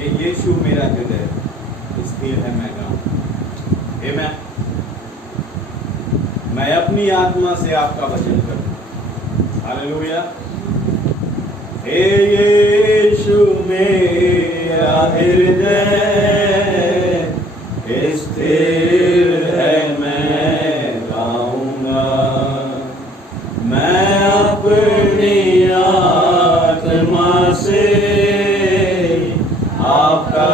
ये यीशु मेरा हृदय स्थिर है, मैं गाऊं। मैं अपनी आत्मा से आपका भजन करूं। हालेलुया। हे यीशु मेरा हृदय स्थिर है, मैं गाऊंगा। मैं अपनी आत्मा से आपका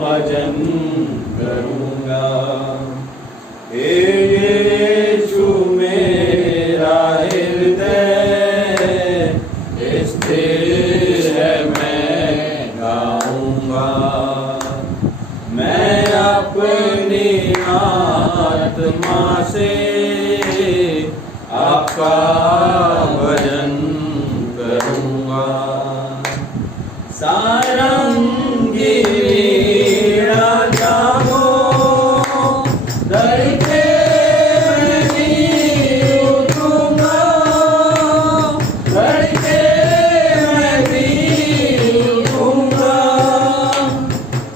भजन करूंगा। हे यीशु मेरा हृदय स्थिर है, मैं गाऊंगा। मैं अपनी आत्मा से आपका भजन करूंगा। सारंगी वीणा जागो, धड़के मैं भी उठूंगा, धड़के मैं भी उठूंगा।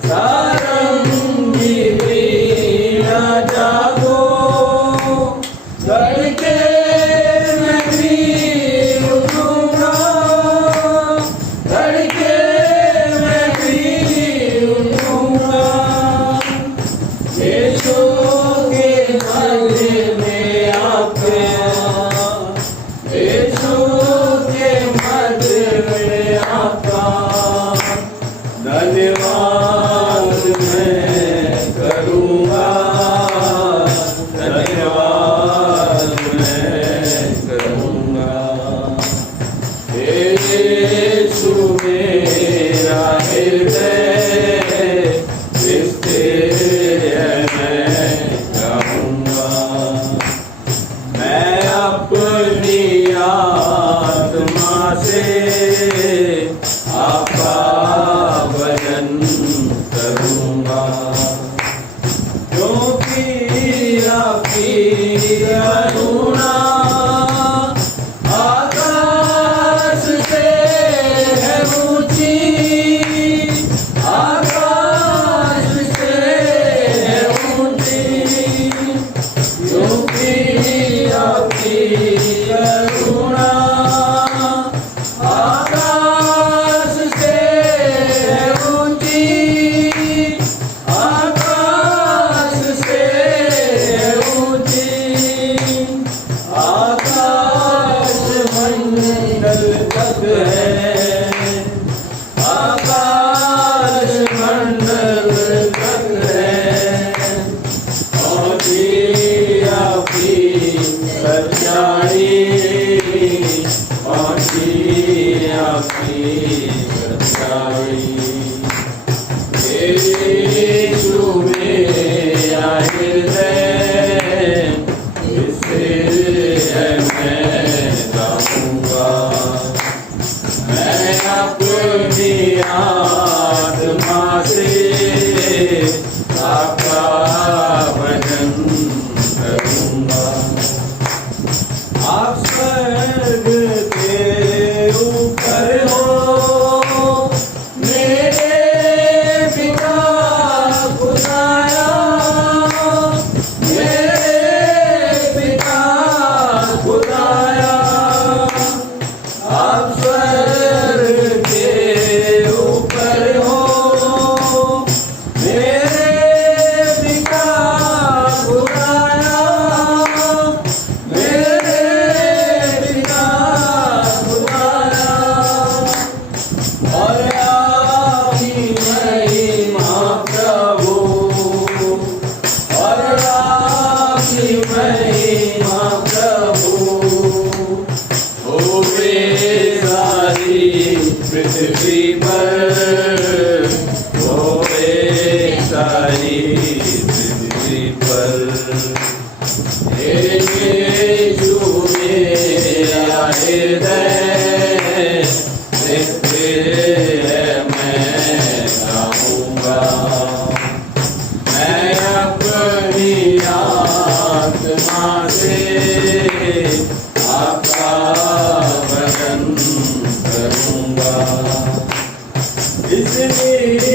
सारंगी वीणा जागो, धड़के मैं भी उठूंगा, धड़के मैं भी उठूंगा। यीशु के मंदिर में आके, यीशु के मंदिर में आका धन्यवाद मैं करूंगा, धन्यवाद मैं करूंगा। यीशु मेरा हृदय स्थिर है, मैं गाऊंगा। मैं अपनी आत्मा से आपका भजन करूंगा, क्योंकि आपकी करुणा आकाश से है ऊंची, आकाश से है ऊंची। क्योंकि आपकी करुणा आकाश से है ऊंची, आकाश से है ऊंची। आकाश मंडल तक है, आकाश मंडल तक है। पहुंची आपकी सच्चाई, पहुंची आपकी सच्चाई। यीशु मेरा हृदय स्थिर है, मैं गाऊंगा। मैं अपनी आत्मा से आपका भजन करूंगा। आप स्वर्ग के ऊपर हो, मेरे पिता खुदाया, मेरे पिता खुदाया। आप स्वर्ग के ऊपर हो, मेरे पिता खुदाया, मेरे पिता खुदाया। और आपकी महिमा प्रभु, और आपकी महिमा प्रभु होवे सारी पृथ्वी पर, होवे सारी पृथ्वी पर। यीशु मेरा हृदय स्थिर है, मैं गाऊंगा। मैं अपनी आत्मा से आपका भजन करूंगा। इसलिए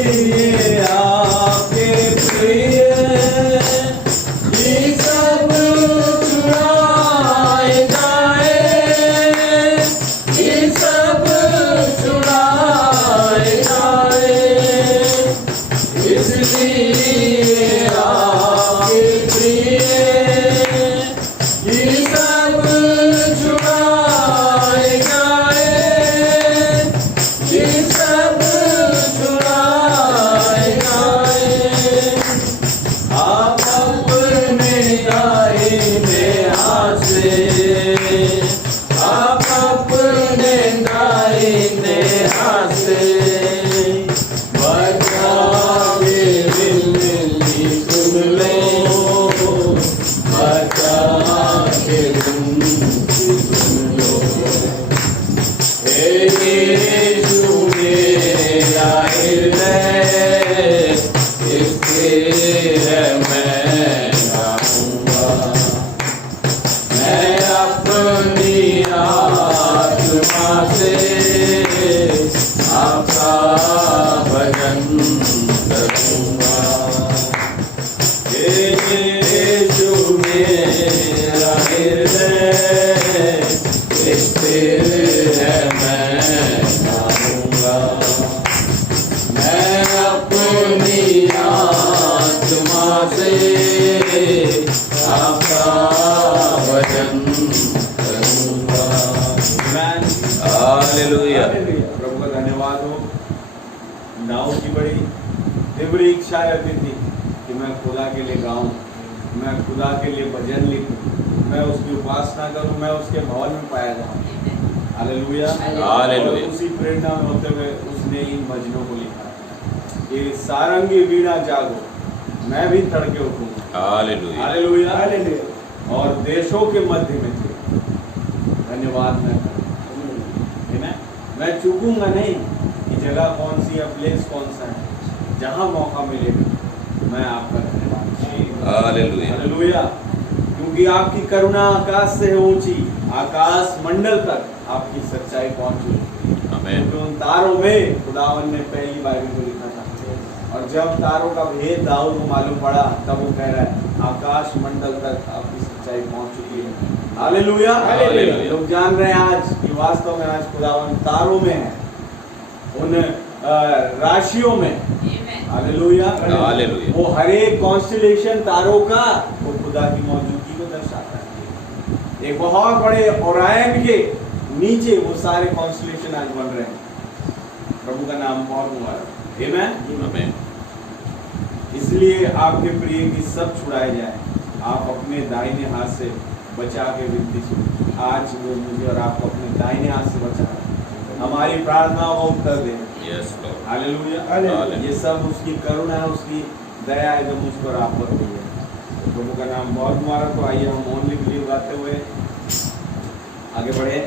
यीशु मेरा हृदय स्थिर मैं गाऊंगा, मैं अपनी आत्मा से आपका भजन करूंगा। यीशु मेरा हृदय स्थिर है मैं गाऊंगा, मैं अपनी आत्मा से आपका भजन करूंगा। हालेलुया। प्रभु का धन्यवाद हो। दाऊद की बड़ी तीव्र इच्छा रहती थी कि मैं खुदा के लिए गाऊं, मैं खुदा के लिए भजन लिखूं, मैं उसकी उपासना करूं, मैं उसके भवन में पाया जाऊं। हालेलुया। और उसी प्रेरणा में होते हुए उसने इन भजनों को लिखा कि सारंगी वीणा जागो, मैं भी तड़के उठूंगा। हालेलुया। हालेलुया। और देशों के मध्य में थे, धन्यवाद मैं करूंगा, मैं चूकूंगा नहीं कि जगह कौन सी है, प्लेस कौन सा है, जहां मौका मिलेगा मैं आपका धन्यवाद। हालेलुया। हालेलुया। क्योंकि आपकी करुणा आकाश से है ऊंची, आकाश मंडल तक आपकी सच्चाई पहुंची। क्योंकि उन तारों में खुदावन ने पहली बाइबल को लिखा था, और जब तारों का भेद दाऊद को मालूम पड़ा तब वो कह रहा है आकाश मंडल तक आपकी सच्चाई पहुंच चुकी है। हालेलुया। लोग जान रहे हैं आज कि वास्तव में आज खुदावन तारों में है, उन राशियों में। हालेलुया। हालेलुया। वो हर एक कॉन्स्टेलेशन तारों का वो खुदा की मौजूदगी को दर्शाता है। एक बहुत बड़े ओरायन के नीचे वो सारे कॉन्स्टेलेशन आज बन रहे हैं। प्रभु का नाम बहुत मुबारक। आमीन। इसलिए आपके प्रिय की सब छुड़ाए जाए, आप अपने दाहिने हाथ से बचा के विनती सुनो। आज वो मुझे और आपको अपने दाहिने हाथ से बचा रहा है, हमारी प्रार्थनाओं को उत्तर दे। हालेलुया। ये सब उसकी करुणा है, उसकी दया है जो मुझ पर आप पर हुई है। प्रभु का नाम बहुत मुबारक हो। आइए हम ओनली बिलीव गाते हुए आगे बढ़े।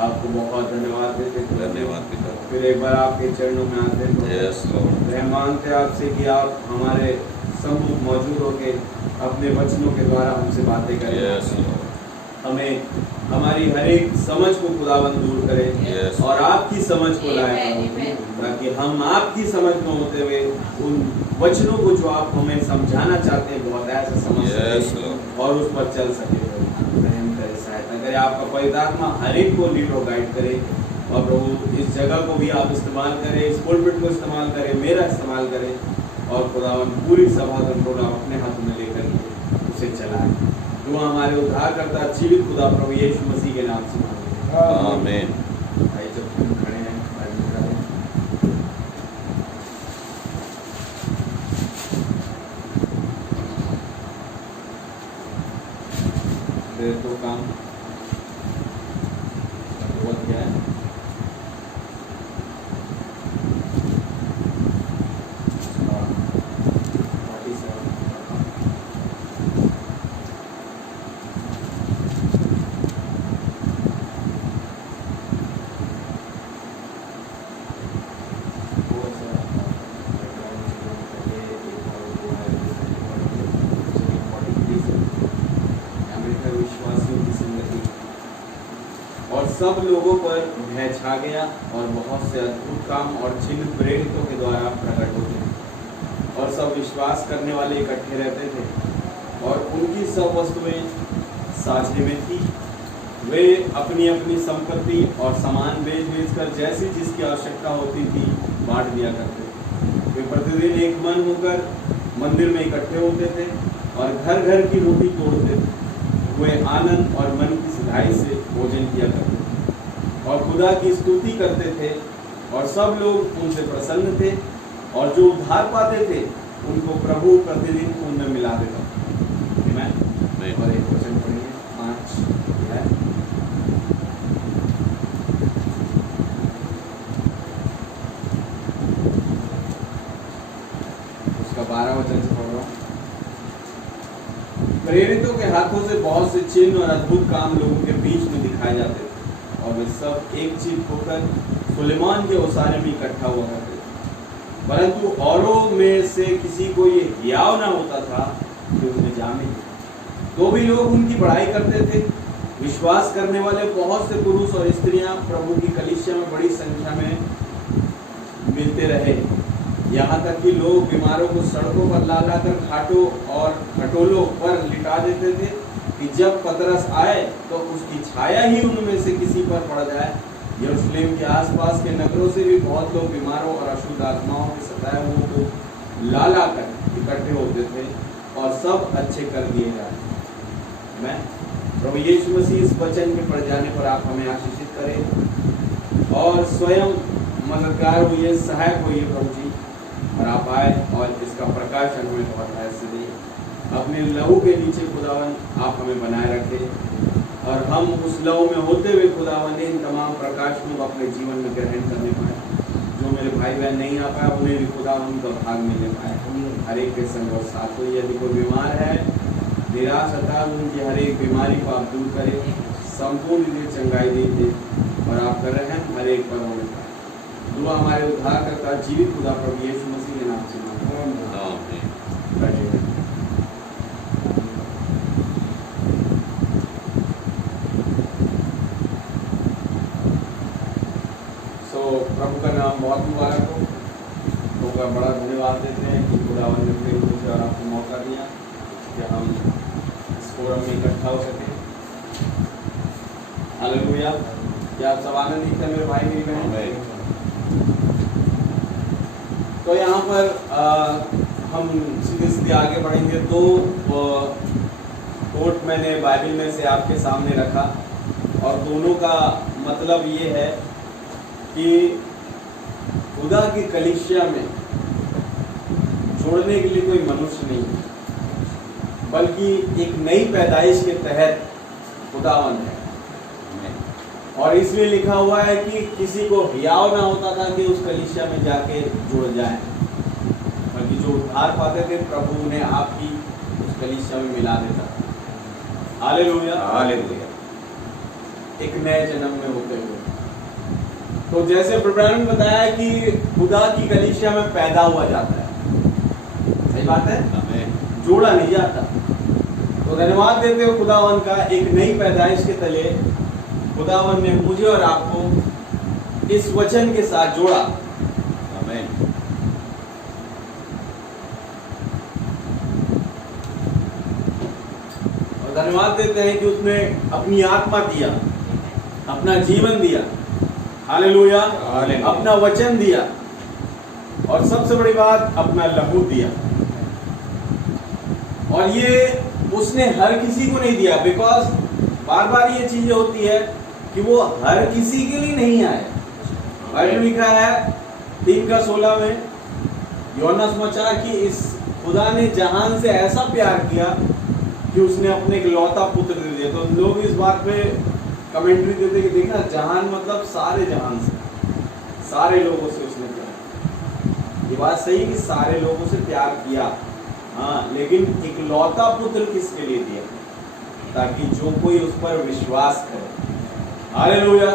आपको बहुत धन्यवाद देते हैं। धन्यवाद पिता। फिर एक बार आपके चरणों में आते हैं। मांगते आपसे कि आप हमारे सम्मुख मौजूद होके अपने वचनों के द्वारा हमसे बातें करें। हमें हमारी हर एक समझ को खुदावंद दूर करें और आपकी समझ को लाए, ताकि हम आपकी समझ में होते हुए उन वचनों को जो आप हमें समझाना चाहते हैं बहुत ऐसे समझ सकें और उस पर चल सके। सहायता करे, आपका पवित्र आत्मा हर एक को लीड और गाइड करे। और प्रभु इस जगह को भी आप इस्तेमाल करें, इस पुलपिट को इस्तेमाल करें, मेरा इस्तेमाल करें और खुदावन पूरी सभा कंट्रोल आप अपने हाथों में लेकर उसे चलाएं। दुआ हमारे उद्धारकर्ता जीवित खुदा प्रभु यीशु मसीह के नाम से मांगते हैं, आमीन। भाई जब तुम खड़े हैं तो काम बहुत क्या है, सब लोगों पर भय छा गया और बहुत से अद्भुत काम और चिन्ह प्रेरितों के द्वारा प्रकट होते और सब विश्वास करने वाले इकट्ठे रहते थे और उनकी सब वस्तुएं साझे में थी। वे अपनी अपनी संपत्ति और सामान बेच कर जैसी जिसकी आवश्यकता होती थी बांट दिया करते थे। वे प्रतिदिन एक मन होकर मंदिर में इकट्ठे होते थे और घर घर की रोटी तोड़ते थे। वे आनंद और मन की सिधाई से भोजन किया करते और खुदा की स्तुति करते थे और सब लोग उनसे प्रसन्न थे और जो उद्धार पाते थे उनको प्रभु प्रतिदिन उनमें मिला देता। और एक वचन पढ़िए 5 है, उसका 12 वचन से पढ़ रहा हूँ। प्रेरितों के हाथों से बहुत से चिन्ह और अद्भुत काम लोगों के बीच में दिखाए जाते थे और वे सब एक चित्त होकर सुलेमान के ओसारे में इकट्ठा हुआ करते थे। परंतु औरों में से किसी को ये हियाव न होता था कि उन्हें जाने, तो भी लोग उनकी बड़ाई करते थे। विश्वास करने वाले बहुत से पुरुष और स्त्रियां प्रभु की कलीसिया में बड़ी संख्या में मिलते रहे, यहाँ तक कि लोग बीमारों को सड़कों पर ला कर खाटों और खटोलों पर लिटा देते थे कि जब पतरस आए तो उसकी छाया ही उनमें से किसी पर पड़ जाए। यरूशलेम के आसपास के नगरों से भी बहुत लोग बीमारों और अशुद्ध आत्माओं के सताए हुओं को ला कर इकट्ठे होते थे और सब अच्छे कर दिए जाए। मैं प्रभु यीशु मसीह इस वचन के पढ़ जाने पर आप हमें आशीषित करें और स्वयं मददगार होइए, सहायक होइए प्रभु जी, और आप आए और इसका प्रकाशन हमें बहुत ऐसे दिए। अपने लहू के नीचे खुदावन आप हमें बनाए रखें और हम उस लहू में होते हुए खुदावन इन तमाम प्रकाश को अपने जीवन में ग्रहण करने पाए। जो मेरे भाई बहन नहीं आ पाए उन्हें भी खुदावन उनका भाग मिलने पाए। हर एक के संग और साथ हो। यदि कोई बीमार है, निराश हताश, उनकी हर एक बीमारी को आप दूर करें, संपूर्ण चंगाई दीजिए और आपका रहम हर एक पर होने पाए। दुआ हमारे उद्धारकर्ता जीवित खुदा प्रभु यीशु मसीह के नाम से मांगते हैं। प्रभु का नाम बहुत मुबारक हो। प्रभु का बड़ा धन्यवाद देते हैं कि खुदावन ने फिर मुझे और आपको मौका दिया कि हम इस फोरम में इकट्ठा हो सकें। हालेलुया। क्या आप सब आनंदित हैं मेरे भाई मेरी बहन? तो यहाँ पर हम सीधे सीधे आगे बढ़ेंगे। तो कोट मैंने बाइबल में से आपके सामने रखा और दोनों का मतलब ये है कि खुदा की कलीसिया में जोड़ने के लिए कोई मनुष्य नहीं है, बल्कि एक नई पैदाइश के तहत खुदावन है। और इसमें लिखा हुआ है कि किसी को हियाव ना होता था कि उस कलीसिया में जाके जुड़ जाए, बल्कि जो उद्धार पाते थे प्रभु उन्हें आपकी उस कलीसिया में मिला देता था। Hallelujah, hallelujah. एक नए जन्म में होते हुए, तो जैसे प्रभु ने बताया कि खुदा की कलीसिया में पैदा हुआ जाता है, सही बात है, जोड़ा नहीं जाता। तो धन्यवाद देते हो खुदावन का, एक नई पैदाइश के तले खुदावन ने मुझे और आपको इस वचन के साथ जोड़ा। आमीन। और धन्यवाद देते हैं कि उसने अपनी आत्मा दिया, अपना जीवन दिया हालेलुया। हालेलुया। अपना वचन दिया और सबसे बड़ी बात अपना लहू दिया। और ये उसने हर किसी को नहीं दिया, बिकॉज बार बार ये चीजें होती है कि वो हर किसी के लिए नहीं आया। बाइबल लिखा है 3:16 में यूहन्ना समाचार कि इस खुदा ने जहान से ऐसा प्यार किया कि उसने अपने इकलौता पुत्र दे दिया। तो लोग इस बात पे कमेंट्री देते कि देखना जहान मतलब सारे जहान से, सारे लोगों से उसने प्यार। ये बात सही कि सारे लोगों से प्यार किया, हाँ, लेकिन इकलौता पुत्र किसके लिए दिया? ताकि जो कोई उस पर विश्वास करे। हालेलुया।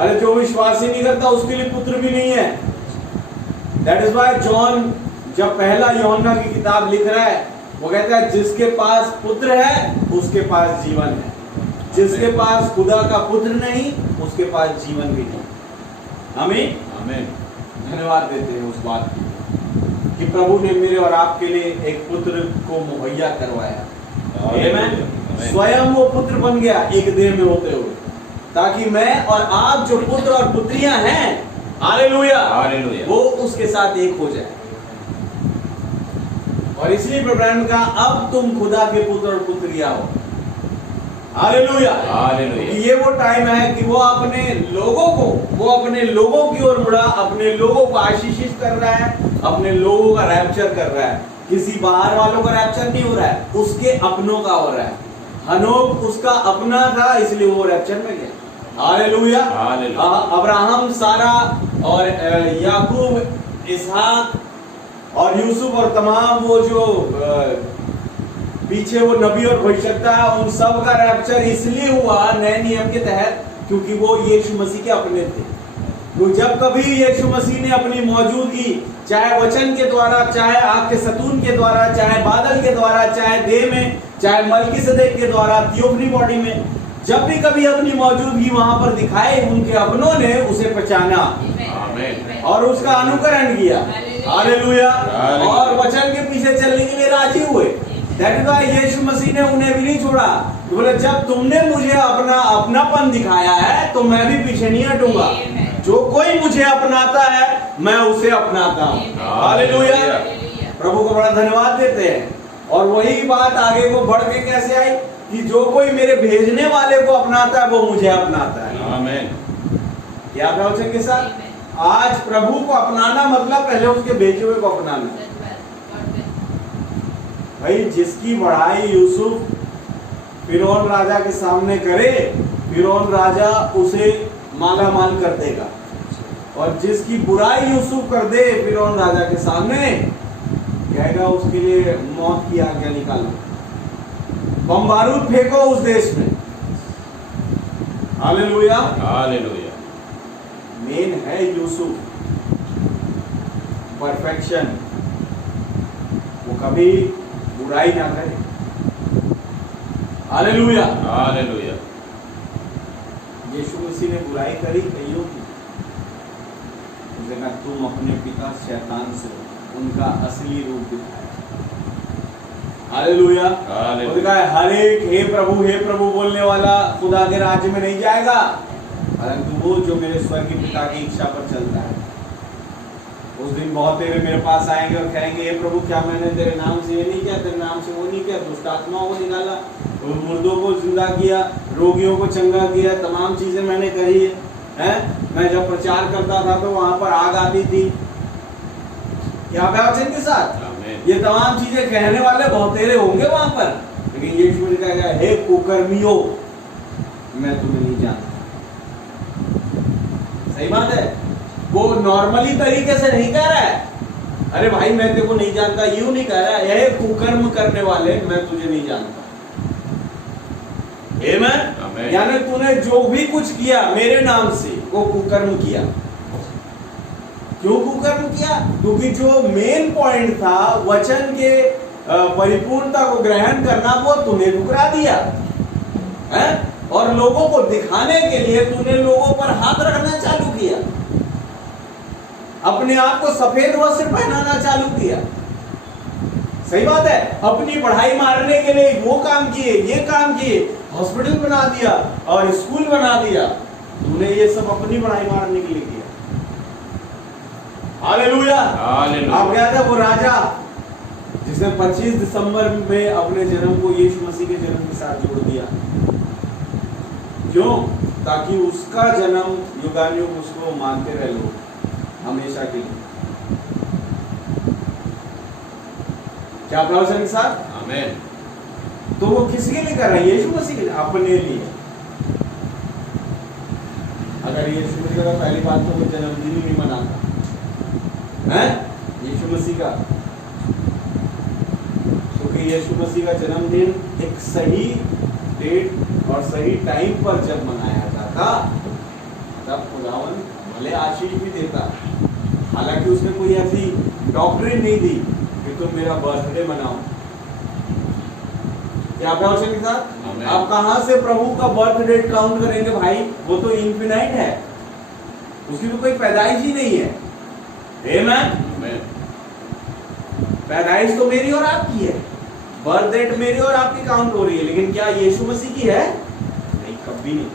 अरे जो विश्वास ही नहीं करता उसके लिए पुत्र भी नहीं है। दैट इज व्हाई जॉन जब पहला यूहन्ना की किताब लिख रहा है वो कहता है जिसके पास पुत्र है उसके पास जीवन है, जिसके पास खुदा का पुत्र नहीं उसके पास जीवन भी नहीं। हमें धन्यवाद देते हैं उस बात की कि प्रभु ने मेरे और आपके लिए एक पुत्र को मुहैया करवाया। आमीन। स्वयं वो पुत्र बन गया एक देह में होते हुए, ताकि मैं और आप जो पुत्र और पुत्रियां हैं, हालेलुया, वो उसके साथ एक हो जाए। और इसलिए प्रभु ने कहा अब तुम खुदा के पुत्र और पुत्रियां हो। हालेलुया। ये वो टाइम है कि वो अपने लोगों की ओर मुड़ा, अपने लोगों को आशीषित कर रहा है, अपने लोगों का रैप्चर कर रहा है। किसी बाहर वालों का रैप्चर नहीं हो रहा है, उसके अपनों का हो रहा है। हनोक उसका अपना था इसलिए वो रैप्चर में गया। हालेलुया। अब्राहम, सारा और याकूब, इसहाक और यूसुफ और तमाम वो जो पीछे वो नबी और भविष्यवक्ता है, उन सब का रैप्चर इसलिए हुआ नए नियम के तहत क्योंकि वो यीशु मसीह के अपने थे। तो जब कभी यीशु मसीह ने अपनी मौजूदगी चाहे वचन के द्वारा, चाहे आग के सतून के द्वारा, चाहे बादल के द्वारा, चाहे देह में, चाहे मलकीसेदेक के द्वारा थियोफनी बॉडी में, जब भी कभी अपनी मौजूदगी वहां पर दिखाई, उनके अपनों ने उसे पहचाना और उसका अनुकरण किया। हालेलुया। और वचन के पीछे चलने के लिए राजी हुए। दैट इज व्हाई यीशु मसीह ने उन्हें भी नहीं छोड़ा। तो बोले जब तुमने मुझे अपनापन दिखाया है तो मैं भी पीछे नहीं हटूंगा। जो कोई मुझे अपनाता है मैं उसे अपनाता हूँ। हालेलुया। प्रभु को बड़ा धन्यवाद देते हैं। और वही बात आगे को बढ़ के कैसे आई कि जो कोई मेरे भेजने वाले को अपनाता है वो मुझे अपनाता है। आमीन। क्या वचन के साथ आज प्रभु को अपनाना मतलब पहले उसके भेजे हुए को अपनाना। भाई जिसकी बढ़ाई यूसुफ फिरौन राजा के सामने करे, फिरौन राजा उसे माला माल कर देगा। और जिसकी बुराई यूसुफ कर दे फिरौन राजा के सामने, कहेगा उसके लिए मौत की आज्ञा निकालो, बम बारूद फेंको उस देश में। हालेलुया। हालेलुया। मेन है यूसुफ, परफेक्शन, वो कभी बुराई ना करे। हालेलुया। हालेलुया। यीशु मसीह ने बुराई करी कईयों की, उसने कहा तुम अपने पिता शैतान से उनका असली रूप दिखाया। हालेलुया। उसने हर एक हे प्रभु बोलने वाला खुदा के राज्य में नहीं जाएगा, परंतु वो जो मेरे स्वर्गीय पिता की इच्छा पर चलता है। उस दिन बहुत तेरे मेरे पास आएंगे और कहेंगे हे प्रभु क्या मैंने तेरे नाम से ये नहीं किया, तेरे नाम से वो नहीं किया, दुष्ट आत्माओं को निकाला, मुर्दों को जिंदा किया, रोगियों को चंगा किया, तमाम चीजें मैंने करी है। मैं जब प्रचार करता था तो वहां पर आग आती थी। क्या वचन के साथ ये तमाम चीजें कहने वाले बहुत तेरे होंगे वहां पर, लेकिन यीशु ने कहा हे कुकर्मियों मैं तुम्हें नहीं जानता। सही बात है। वो नॉर्मली तरीके से नहीं कह रहा है अरे भाई मैं तेरे को नहीं जानता, यूं नहीं कह रहा है हे कुकर्म करने वाले मैं तुझे नहीं जानता। आमीन। यानी तूने जो भी कुछ किया मेरे नाम से वो कुकर्म किया। क्यों कुकर्म किया? क्योंकि जो मेन पॉइंट था वचन के परिपूर्णता को ग्रहण करना वो तूने ठुकरा दिया है। और लोगों को दिखाने के लिए तूने लोगों पर हाथ रखना चालू किया, अपने आप को सफेद वस्त्र पहनाना चालू किया। सही बात है। अपनी पढ़ाई मारने के लिए वो काम किए, ये काम किए, हॉस्पिटल बना दिया और स्कूल बना दिया, तूने ये सब अपनी बड़ाई मारने के लिए किया। हालेलुया। आप क्या था वो राजा जिसने 25 दिसंबर में अपने जन्म को यीशु मसीह के जन्म के साथ जोड़ दिया। क्यों? ताकि उसका जन्म युगानुयुग उसको मानते रहे लोग हमेशा के लिए। क्या प्रभु के साथ? आमीन। तो वो किसके लिए कर रहा है? यीशु मसीह के लिए, अपने लिए। अगर यीशु मसीह का पहली बात तो वो जन्मदिन ही नहीं मनाता है यीशु मसीह का, क्योंकि यीशु मसीह का जन्मदिन एक सही डेट और सही टाइम पर जब मनाया जाता तब खुदावन भले आशीष भी देता। हालांकि उसने कोई ऐसी डॉक्ट्रिन नहीं दी कि तुम मेरा बर्थडे मनाओ। क्या प्रभु के साथ? आप कहां से प्रभु का बर्थ डेट काउंट करेंगे भाई? वो तो इनफिनाइट है, उसकी तो कोई पैदाइश ही नहीं है। आमीन। पैदाइश तो मेरी और आपकी है, बर्थ डेट मेरी और आपकी काउंट हो रही है, लेकिन क्या यीशु मसीह की है? नहीं, कभी नहीं।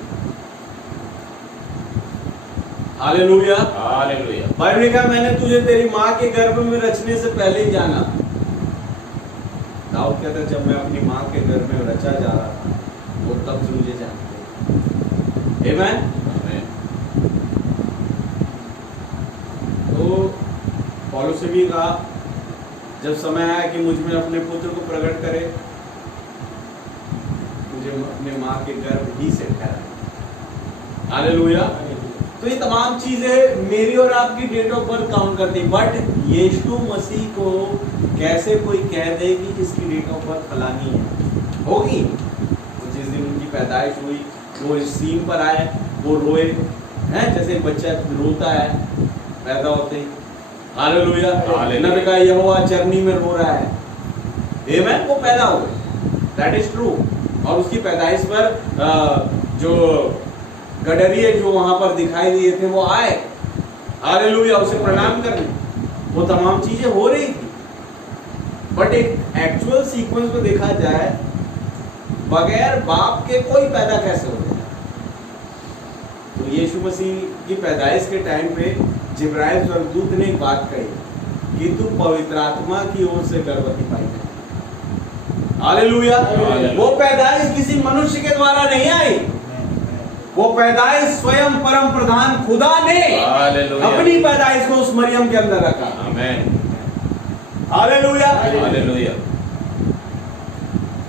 हालेलुया। हालेलुया। बाइबल ने कहा मैंने तुझे तेरी मां के गर्भ में रचने से पहले ही जाना। दाऊद कहता है जब मैं अपनी मां के गर्भ में रचा जा रहा था वो तब से मुझे जानते। आमीन। तो पौलुस से भी कहा जब समय आया कि मुझ में अपने पुत्र को प्रकट करे, मुझे अपने मां के गर्भ ही से ठहरा। हालेलुया। तो ये तमाम चीजें मेरी और आपकी डेट ऑफ बर्थ काउंट करती है, बट यीशु मसीह को कैसे कोई कह दे कि इसकी डेट ऑफ बर्थ फलानी है? होगी। तो जिस दिन उनकी पैदाइश हुई वो इस सीन पर आए, वो रोए हैं जैसे बच्चा रोता है पैदा होते ही। हालेलुया। नबी का यहोवा चरनी में रो रहा है। आमीन। वो पैदा हो गए, दैट इज ट्रू। और उसकी पैदाइश पर जो गडरिये जो वहां पर दिखाई दिए थे वो आए, हालेलुया, उसे प्रणाम करने। वो तमाम चीजें हो रही थी, बट एक एक्चुअल सीक्वेंस को देखा जाए बगैर बाप के कोई पैदा कैसे हो गया? तो यीशु मसीह की पैदाइश के टाइम पे जिब्राइल स्वर्गदूत ने एक बात कही कि तू पवित्र आत्मा की ओर से गर्भवती पाई जाएगी। हालेलुया। वो पैदाइश किसी मनुष्य के द्वारा नहीं आई, वो पैदाइश स्वयं परम प्रधान खुदा ने अपनी पैदाइश को उस मरियम के अंदर रखा। आमीन। हालेलुया। हालेलुया।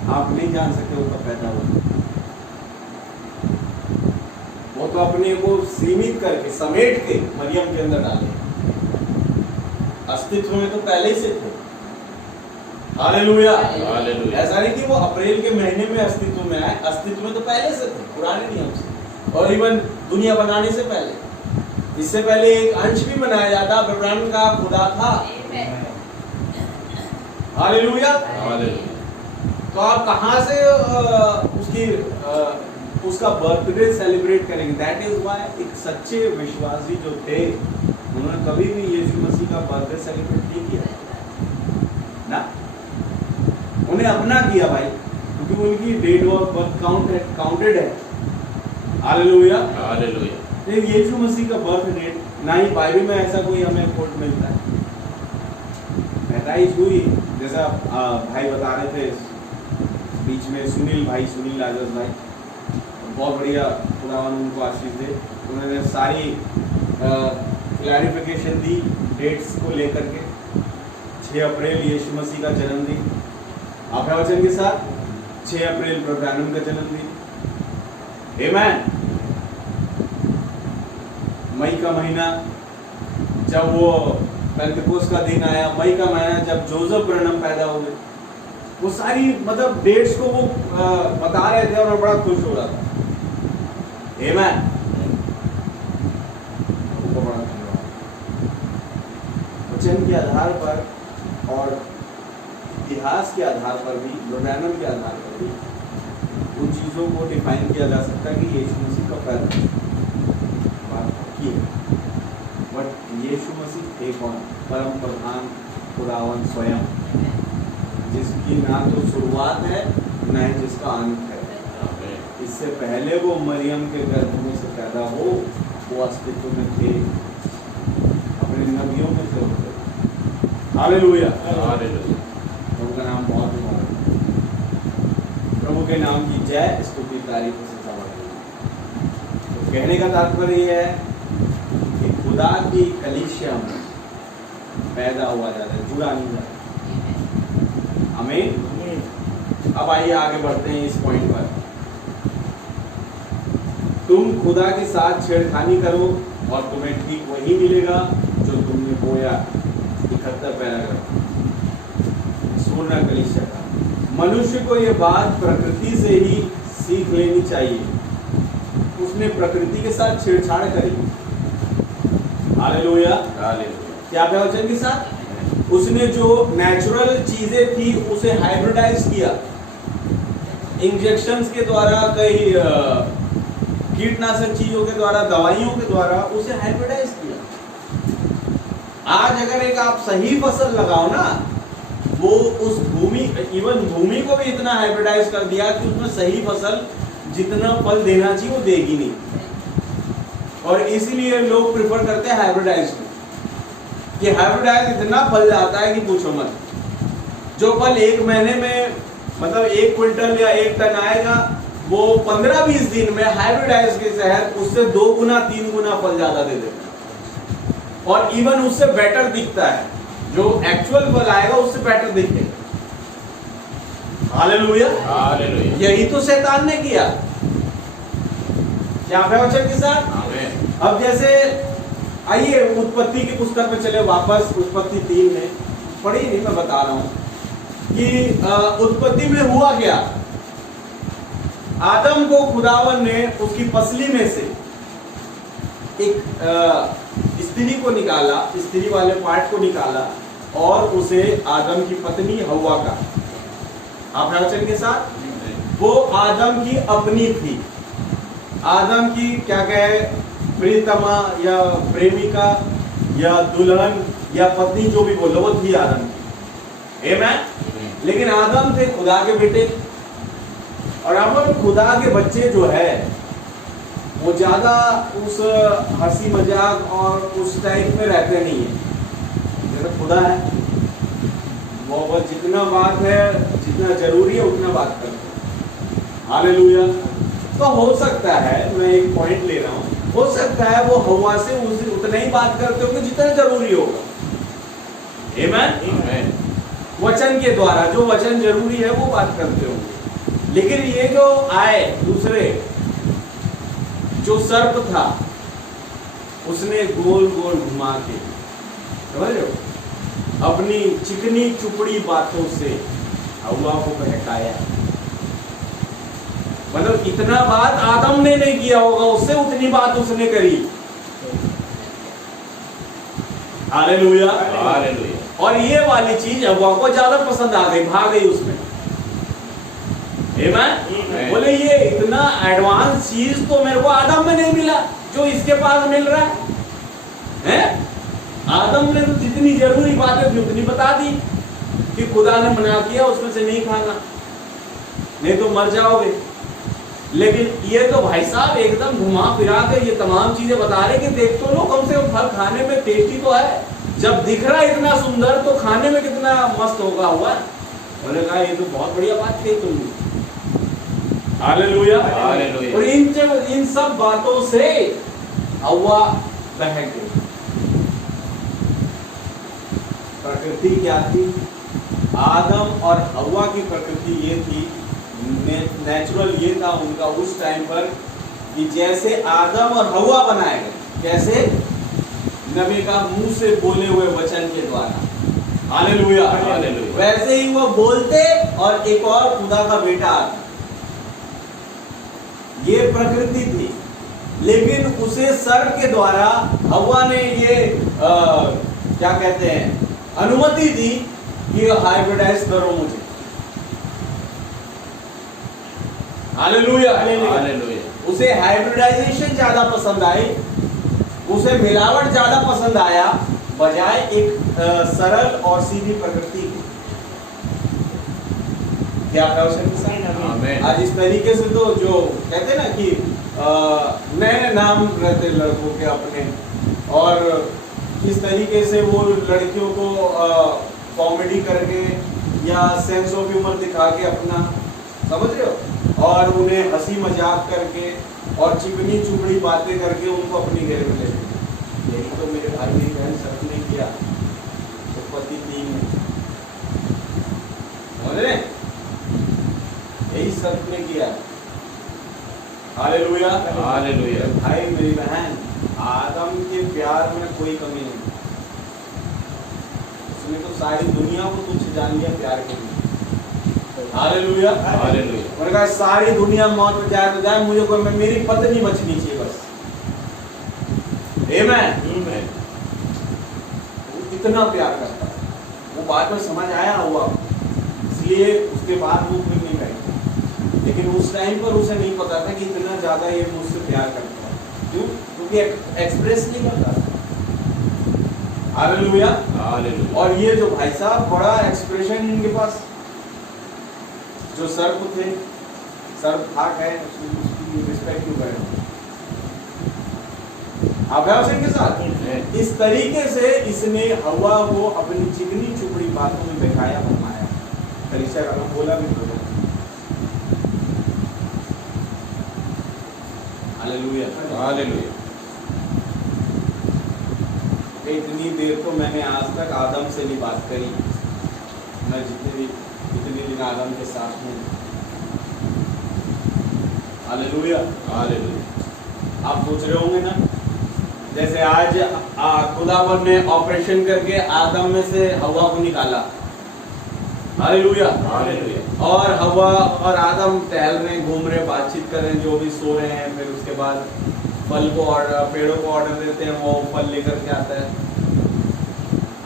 आप नहीं जान सकते वो कब पैदा हुआ। वो तो अपने को सीमित करके समेट के मरियम के अंदर डाले, अस्तित्व में तो पहले ही से थे। हालेलुया। ऐसा नहीं कि वो अप्रैल के महीने में अस्तित्व में आए, अस्तित्व में तो पहले से थे, पुराने नियम से, और इवन दुनिया बनाने से पहले। इससे पहले एक अंश भी बनाया जाता, अब्राहम का खुदा था। हालेलुया। तो आप कहां से उसका बर्थडे सेलिब्रेट करेंगे? दैट इज व्हाई एक सच्चे विश्वासी जो थे उन्होंने कभी भी यीशु मसीह का बर्थडे सेलिब्रेट नहीं किया ना, उन्हें अपना किया भाई, क्योंकि उनकी डेट ऑफ बर्थ काउंटेड है। हालेलुया। हालेलुया। यीशु मसीह का बर्थ डेट ना ही बाइबल में ऐसा कोई हमें कोट मिलता है। पैदाइश हुई जैसा भाई बता रहे थे बीच में, सुनील राजस भाई, बहुत बढ़िया, खुदावन उनको आशीष दे। उन्होंने सारी क्लैरिफिकेशन दी डेट्स को लेकर के। 6 अप्रैल यीशु मसीह का जन्मदिन, आपका वचन के साथ 6 अप्रैल प्रभु का जन्मदिन। आमीन। मई का महीना जब वो पेंटेकोस्ट का दिन आया, मई का महीना जब जोसेफ ब्रैनम पैदा हो गए, वो सारी मतलब डेट्स को वो बता रहे थे और मैं बड़ा खुश हो रहा था। आमीन। वचन के आधार पर और इतिहास के आधार पर भी, ब्रैनम के आधार पर भी उन चीज़ों को डिफाइन किया जा सकता है कि यीशु मसीह का पैदा बात की है, बट यीशु मसीह थे कौन? परम प्रधान खुदावन स्वयं, जिसकी ना तो शुरुआत है ना ही जिसका अंत है। इससे पहले वो मरियम के गर्भ में से पैदा हो, वो अस्तित्व में थे, अपने नबियों में से होते। Hallelujah, hallelujah. प्रभु का नाम बहुत मुबारक है। प्रभु के नाम की जय, स्तुति, तारीफ से सवाल। तो कहने का तात्पर्य यह है कि खुदा की कलीसिया में पैदा हुआ जाता है, जुड़ा नहीं जाता। आमीन। अब आइए आगे बढ़ते हैं इस पॉइंट पर। तुम खुदा के साथ छेड़खानी करो और तुम्हें ठीक वही मिलेगा जो तुमने बोया। 71 पैराग्राफ सुनना कलीसिया का। मनुष्य को यह बात प्रकृति से ही सीख लेनी चाहिए, उसने प्रकृति के साथ छेड़छाड़ करी। Hallelujah, hallelujah. क्या वचन के साथ उसने जो नेचुरल चीजें थी उसे हाइब्रिडाइज किया, इंजेक्शंस के द्वारा, कई कीटनाशक चीजों के द्वारा, दवाइयों के द्वारा उसे हाइब्रिडाइज किया। आज अगर एक आप सही फसल लगाओ ना, वो उस भूमि, इवन भूमि को भी इतना हाइब्रिडाइज कर दिया कि उसमें सही फसल जितना फल देना चाहिए वो देगी नहीं। और इसीलिए लोग प्रेफर करते हैं हाइब्रिडाइज को, कि हाइब्रिडाइज इतना फल जाता है कि पूछो मत। जो फल 1 महीने में, मतलब 1 क्विंटल या 1 टन आएगा, वो 15-20 दिन में हाइब्रिडाइज के तहत उससे 2 गुना 3 गुना फल ज्यादा दे देता है। और इवन उससे बेटर दिखता है, जो एक्चुअल फल आएगा उससे बेटर दिखेगा। Hallelujah, hallelujah. यही तो शैतान ने किया। क्या वचन के साथ। अब जैसे आइए उत्पत्ति की पुस्तक में चले वापस। उत्पत्ति 3 में पढ़ी नहीं, मैं बता रहा हूं कि उत्पत्ति में हुआ क्या। आदम को खुदावन ने उसकी पसली में से एक स्त्री को निकाला, स्त्री वाले पार्ट को निकाला और उसे आदम की पत्नी हव्वा का। आप वचन के साथ। वो आदम की अपनी थी, आदम की क्या कहे, प्रीतमा या प्रेमिका या दुल्हन या पत्नी, जो भी बोलो, वो थी आदम की। आमीन। लेकिन आदम थे खुदा के बेटे, और अब खुदा के बच्चे जो है वो ज्यादा उस हंसी मजाक और उस टाइप में रहते नहीं है। जैसे खुदा है, वो बस जितना बात है, जितना जरूरी है उतना बात करते हैं। हालेलुया। तो हो सकता है, मैं एक पॉइंट ले रहा हूं, हो सकता है वो हव्वा से उतना ही बात करते होंगे जितना जरूरी होगा। आमीन। वचन के द्वारा जो वचन जरूरी है वो बात करते होंगे। लेकिन ये जो आए दूसरे, जो सर्प था, उसने गोल गोल घुमा के, समझ रहे हो, अपनी चिकनी चुपड़ी बातों से हव्वा को बहकाया। मतलब इतना बात आदम ने नहीं किया होगा, उससे उतनी बात उसने करी। Hallelujah, hallelujah. और ये वाली चीज हव्वा को ज्यादा पसंद आ गई, भाग गई उसमें। आमीन। बोले ये इतना एडवांस चीज तो मेरे को आदम में नहीं मिला जो इसके पास मिल रहा है। आदम ने तो जितनी जरूरी बातें थी उतनी बता दी कि खुदा ने मना किया उसमें से नहीं खाना, नहीं तो मर जाओगे। लेकिन ये तो भाई साहब एकदम घुमा फिरा के ये तमाम चीजें बता रहे कि देख तो लो, कम से कम फल खाने में टेस्टी तो है। जब दिख रहा है इतना सुंदर तो खाने में कितना मस्त होगा हुआ। बोले कहा ये तो बहुत बढ़िया बात कही तुमने। Hallelujah, hallelujah. और इन सब बातों से हव्वा बहक गई। प्रकृति क्या थी? आदम और हव्वा की प्रकृति ये थी, नेचुरल ये था उनका उस टाइम पर कि जैसे आदम और हव्वा बनाए गए, कैसे? नबी का मुंह से बोले हुए वचन के द्वारा। Hallelujah, hallelujah. वैसे ही वो बोलते और एक और खुदा का बेटा आता। ये प्रकृति थी, लेकिन उसे सर्प के द्वारा हव्वा ने ये क्या कहते हैं, अनुमति दी कि हाइब्रिडाइज करो मुझे। Hallelujah, hallelujah. उसे हाइब्रिडाइजेशन ज्यादा पसंद आई, उसे मिलावट ज्यादा पसंद आया, बजाय एक सरल और सीधी प्रकृति की। क्या प्रवचन के साथ आज इस तरीके से तो जो कहते हैं ना कि नए नाम रहते लड़कों के अपने, और इस तरीके से वो लड़कियों को कॉमेडी करके या सेंस ऑफ ह्यूमर दिखा के अपना, समझ रहे हो, और उन्हें हंसी मजाक करके और चिकनी चुपड़ी बातें करके उनको अपनी घेरे में ले लेते। यही तो मेरे भाई मेरी बहन सब ने किया उत्पत्ति 3 में, समझ रहे, यही सब ने किया। Hallelujah hallelujah. भाई मेरी बहन, आदम के प्यार में कोई कमी नहीं, उसने तो सारी दुनिया को तुझे जान लिया प्यार के लिए। Hallelujah hallelujah. मैंने कहा सारी दुनिया मौत में जाए तो जाए, मुझे कोई, मेरी पत्नी बचनी चाहिए बस। आमीन। वो इतना प्यार करता है, वो बाद में समझ आया हुआ, इसलिए उसके बाद वो कोई नहीं करेगा, लेकिन उस टाइम पर उसे नहीं पता था कि इतना ज्यादा ये मुझसे प्यार करता है। क्यों? क्योंकि एक्सप्रेस नहीं करता। Hallelujah hallelujah. और ये जो भाई साहब बड़ा एक्सप्रेशन इनके पास, जो सर्प थे, सर्प खाक है, उसकी रिस्पेक्ट क्यों करें आप के साथ? इस तरीके से इसने हवा को अपनी चिकनी चुपड़ी बातों में बहकाया फरमाया। कलीसिया का नाम बोला भी तो हालेलुया हालेलुया। इतनी देर तो मैंने आज तक आदम से नहीं बात करी, मैं जितने दिन आदम के साथ हूँ। Hallelujah hallelujah. आप सोच रहे होंगे ना, जैसे आज खुदावन ने ऑपरेशन करके आदम में से हवा को निकाला। Hallelujah hallelujah. और हवा और आदम टहल रहे, घूम रहे, बातचीत कर रहे हैं, जो भी सो रहे हैं, फिर उसके बाद फल को ऑर्डर, पेड़ों को ऑर्डर देते हैं, वो फल लेकर के आता है।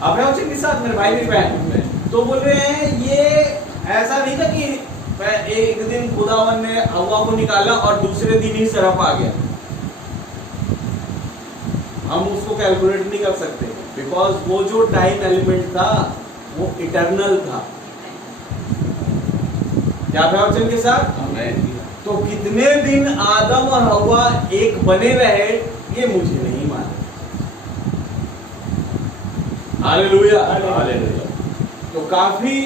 आप हैं के साथ मेरे भाई मेरी बहन, तो बोल रहे हैं ये ऐसा नहीं था कि एक दिन खुदावन ने हवा को निकाला और दूसरे दिन ही सर्प आ गया। हम उसको कैलकुलेट नहीं कर सकते, बिकॉज वो जो टाइम एलिमेंट था वो इटर्नल था। क्या प्रवचन के साथ? तो कितने दिन आदम और हवा एक बने रहे ये मुझे नहीं मालूम। Hallelujah hallelujah. तो काफी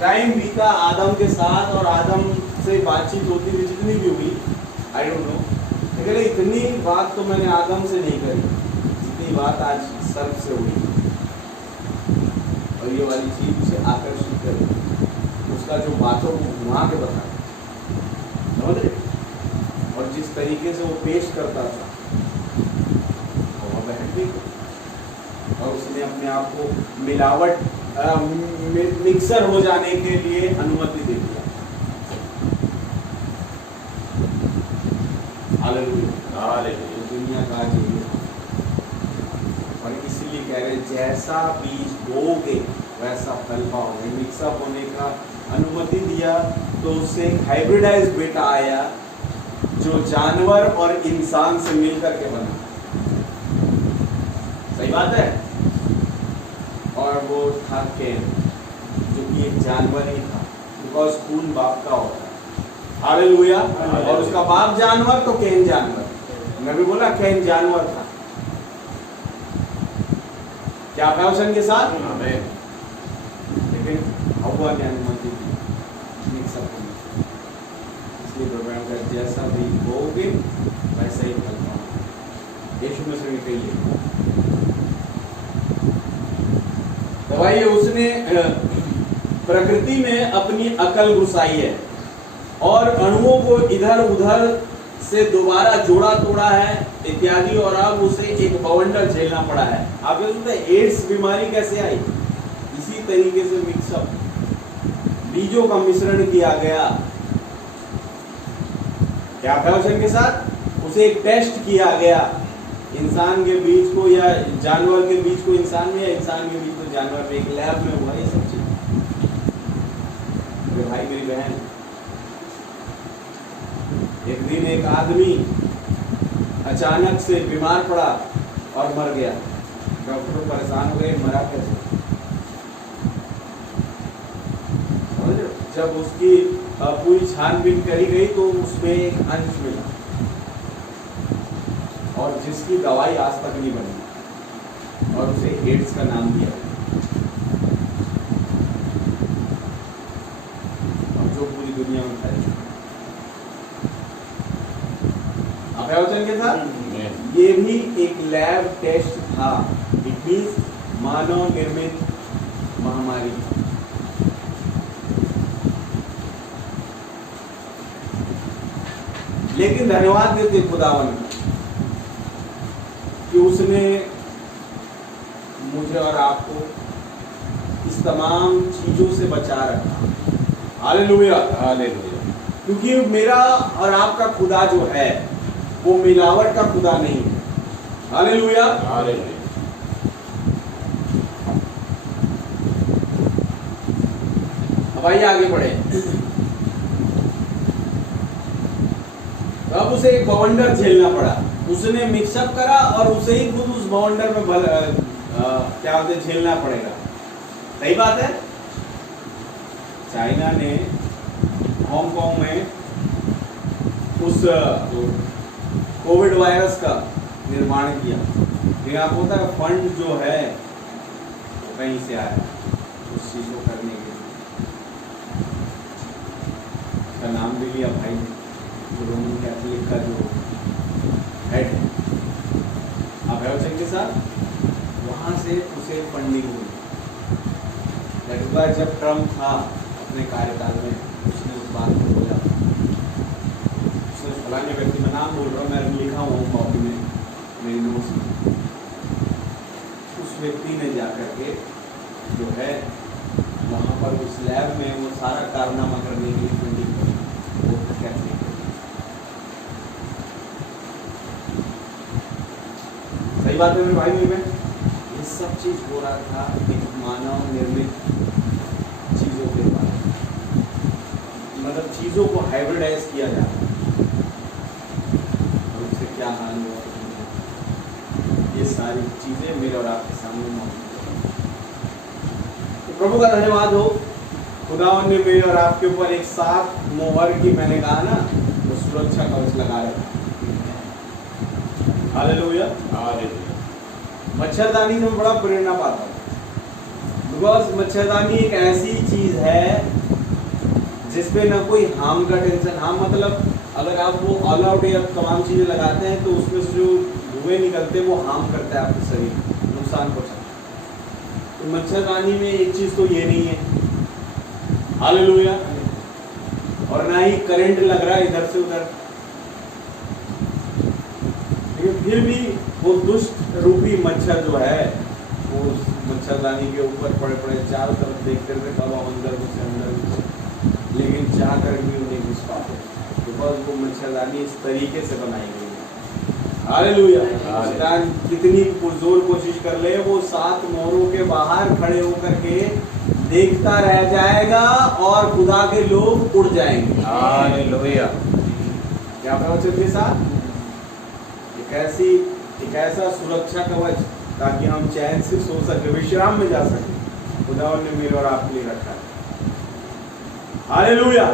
टाइम बीता आदम के साथ, और आदम से बातचीत होती हुई जितनी भी हुई, आई डोंट नो, लेकिन इतनी बात तो मैंने आदम से नहीं करी जितनी बात आज सर्प से हुई। और ये वाली चीज उसे आकर्षित कर, उसका जो बातों को घुमा के बताया, समझ रहे, और जिस तरीके से वो पेश करता था वो बहन भी, और उसने अपने आप को मिलावट मिक्सर हो जाने के लिए अनुमति दे दिया। Hallelujah hallelujah. दुनिया का चाहिए, और इसीलिए कह रहे जैसा बीज बोओगे वैसा फल पाओगे। मिक्सअप होने का अनुमति दिया तो उससे हाइब्रिडाइज बेटा आया जो जानवर और इंसान से मिलकर के बना। सही बात है। और वो था कैन, जो कि एक जानवर ही था, बिकॉज खून बाप का होता है। हालेलुया। और उसका बाप जानवर तो कैन जानवर। मैं भी बोला कैन जानवर था। क्या प्रवचन के साथ? लेकिन हवा ने अनुमति दी मिक्सअप होने, इसलिए प्रोग्राम का जैसा भी बोओगे वैसा ही फल पाओगे। यीशु मसीह ने कही तो भाई उसने प्रकृति में अपनी अकल घुसाई है और अणुओं को इधर उधर से दोबारा जोड़ा तोड़ा है इत्यादि, और अब उसे एक बवंडर झेलना पड़ा है। आप ये सुनते हैं एड्स बीमारी कैसे आई? इसी तरीके से मिक्सअप, बीजों का मिश्रण किया गया। क्या प्रवचन के साथ? उसे एक टेस्ट किया गया, इंसान के बीज को या जानवर के बीज को इंसान में, या इंसान के बीज को जानवर में, एक लैब में हुआ ये सब चीज। मेरे भाई मेरी बहन, एक दिन एक आदमी अचानक से बीमार पड़ा और मर गया। डॉक्टर परेशान हो गए, मरा कैसे? जब उसकी पूरी छानबीन करी गई तो उसमें एक अंश मिला, और जिसकी दवाई आज तक नहीं बनी, और उसे एड्स का नाम दिया गया, और जो पूरी दुनिया में फैल चुका। आप वचन के साथ ये भी एक लैब टेस्ट था। इट मींस मानव निर्मित महामारी। लेकिन धन्यवाद देते खुदावन का कि उसने मुझे और आपको इस तमाम चीजों से बचा रखा। Hallelujah, hallelujah. क्योंकि मेरा और आपका खुदा जो है वो मिलावट का खुदा नहीं है। Hallelujah, hallelujah. अब आइए आगे बढ़े। तो अब उसे एक बवंडर झेलना पड़ा। उसने मिक्सअप करा और उसे ही खुद उस बवंडर में क्या होते झेलना पड़ेगा। सही बात है। चाइना ने हांगकांग में उस कोविड वायरस का निर्माण किया। लेकिन आपको पता है फंड जो है वो कहीं से आया उस चीज को करने के लिए। उसका नाम भी लिया भाई ने, रोमन कैथोलिक का जो हेड है। आप वचन के साथ वहां से उसे फंडिंग हुई। जब ट्रम्प था अपने कार्यकाल में उसने उस बात को बोला। उसने फलाने व्यक्ति में नाम बोल रहा हूँ, मैं लिखा हूँ कॉपी में मेरी नोट्स में। उस व्यक्ति ने जाकर के जो है वहाँ पर उस लैब में वो सारा कारनामा करने के लिए फंडिंग करी। वो कैसे सही बात है मेरे भाई में ये सब चीज हो रहा था एक मानव निर्मित चीजों के बारे में। मतलब चीजों को हाइब्रिडाइज किया जा रहा है और उससे क्या हाल हुआ, ये सारी चीजें मेरे और आपके सामने मौजूद है। तो प्रभु का धन्यवाद हो, खुदावन ने मेरे और आपके ऊपर एक 7 मोहर की, मैंने कहा ना, वो सुरक्षा कवच लगा रखा। Hallelujah, hallelujah. मच्छरदानी से मैं बड़ा प्रेरणा पाता हूँ। बिकॉज मच्छरदानी एक ऐसी चीज है जिसपे ना कोई हार्म का टेंशन। हार्म मतलब अगर आप वो ऑल आउट या तमाम चीजें लगाते हैं तो उसमें से जो धुएं निकलते हैं वो हार्म करता है आपके शरीर को, नुकसान पहुंचाता है। तो मच्छरदानी में एक चीज तो ये नहीं है। हालेलुया। और ना ही करंट लग रहा है इधर से उधर। लेकिन फिर भी वो दुष्ट रूपी मच्छर जो है वो मच्छरदानी के ऊपर पड़े पड़े चारों तरफ देखते हुए कब अंदर घुसे अंदर घुसे, लेकिन चाह कर भी उन्हें घुस पाते। बिकॉज वो मच्छरदानी इस तरीके से बनाई गई है। हालेलुया। शैतान कितनी पुरजोर कोशिश कर ले, वो 7 मोहरों के बाहर खड़े होकर के देखता रह जाएगा और खुदा के लोग उड़ जाएंगे। हालेलुया। क्या वचन के साथ एक ऐसा सुरक्षा कवच ताकि हम चैन से सो सके, विश्राम में जा सके, खुदावन ने मेरे और आपके लिए रखा है। हालेलुया।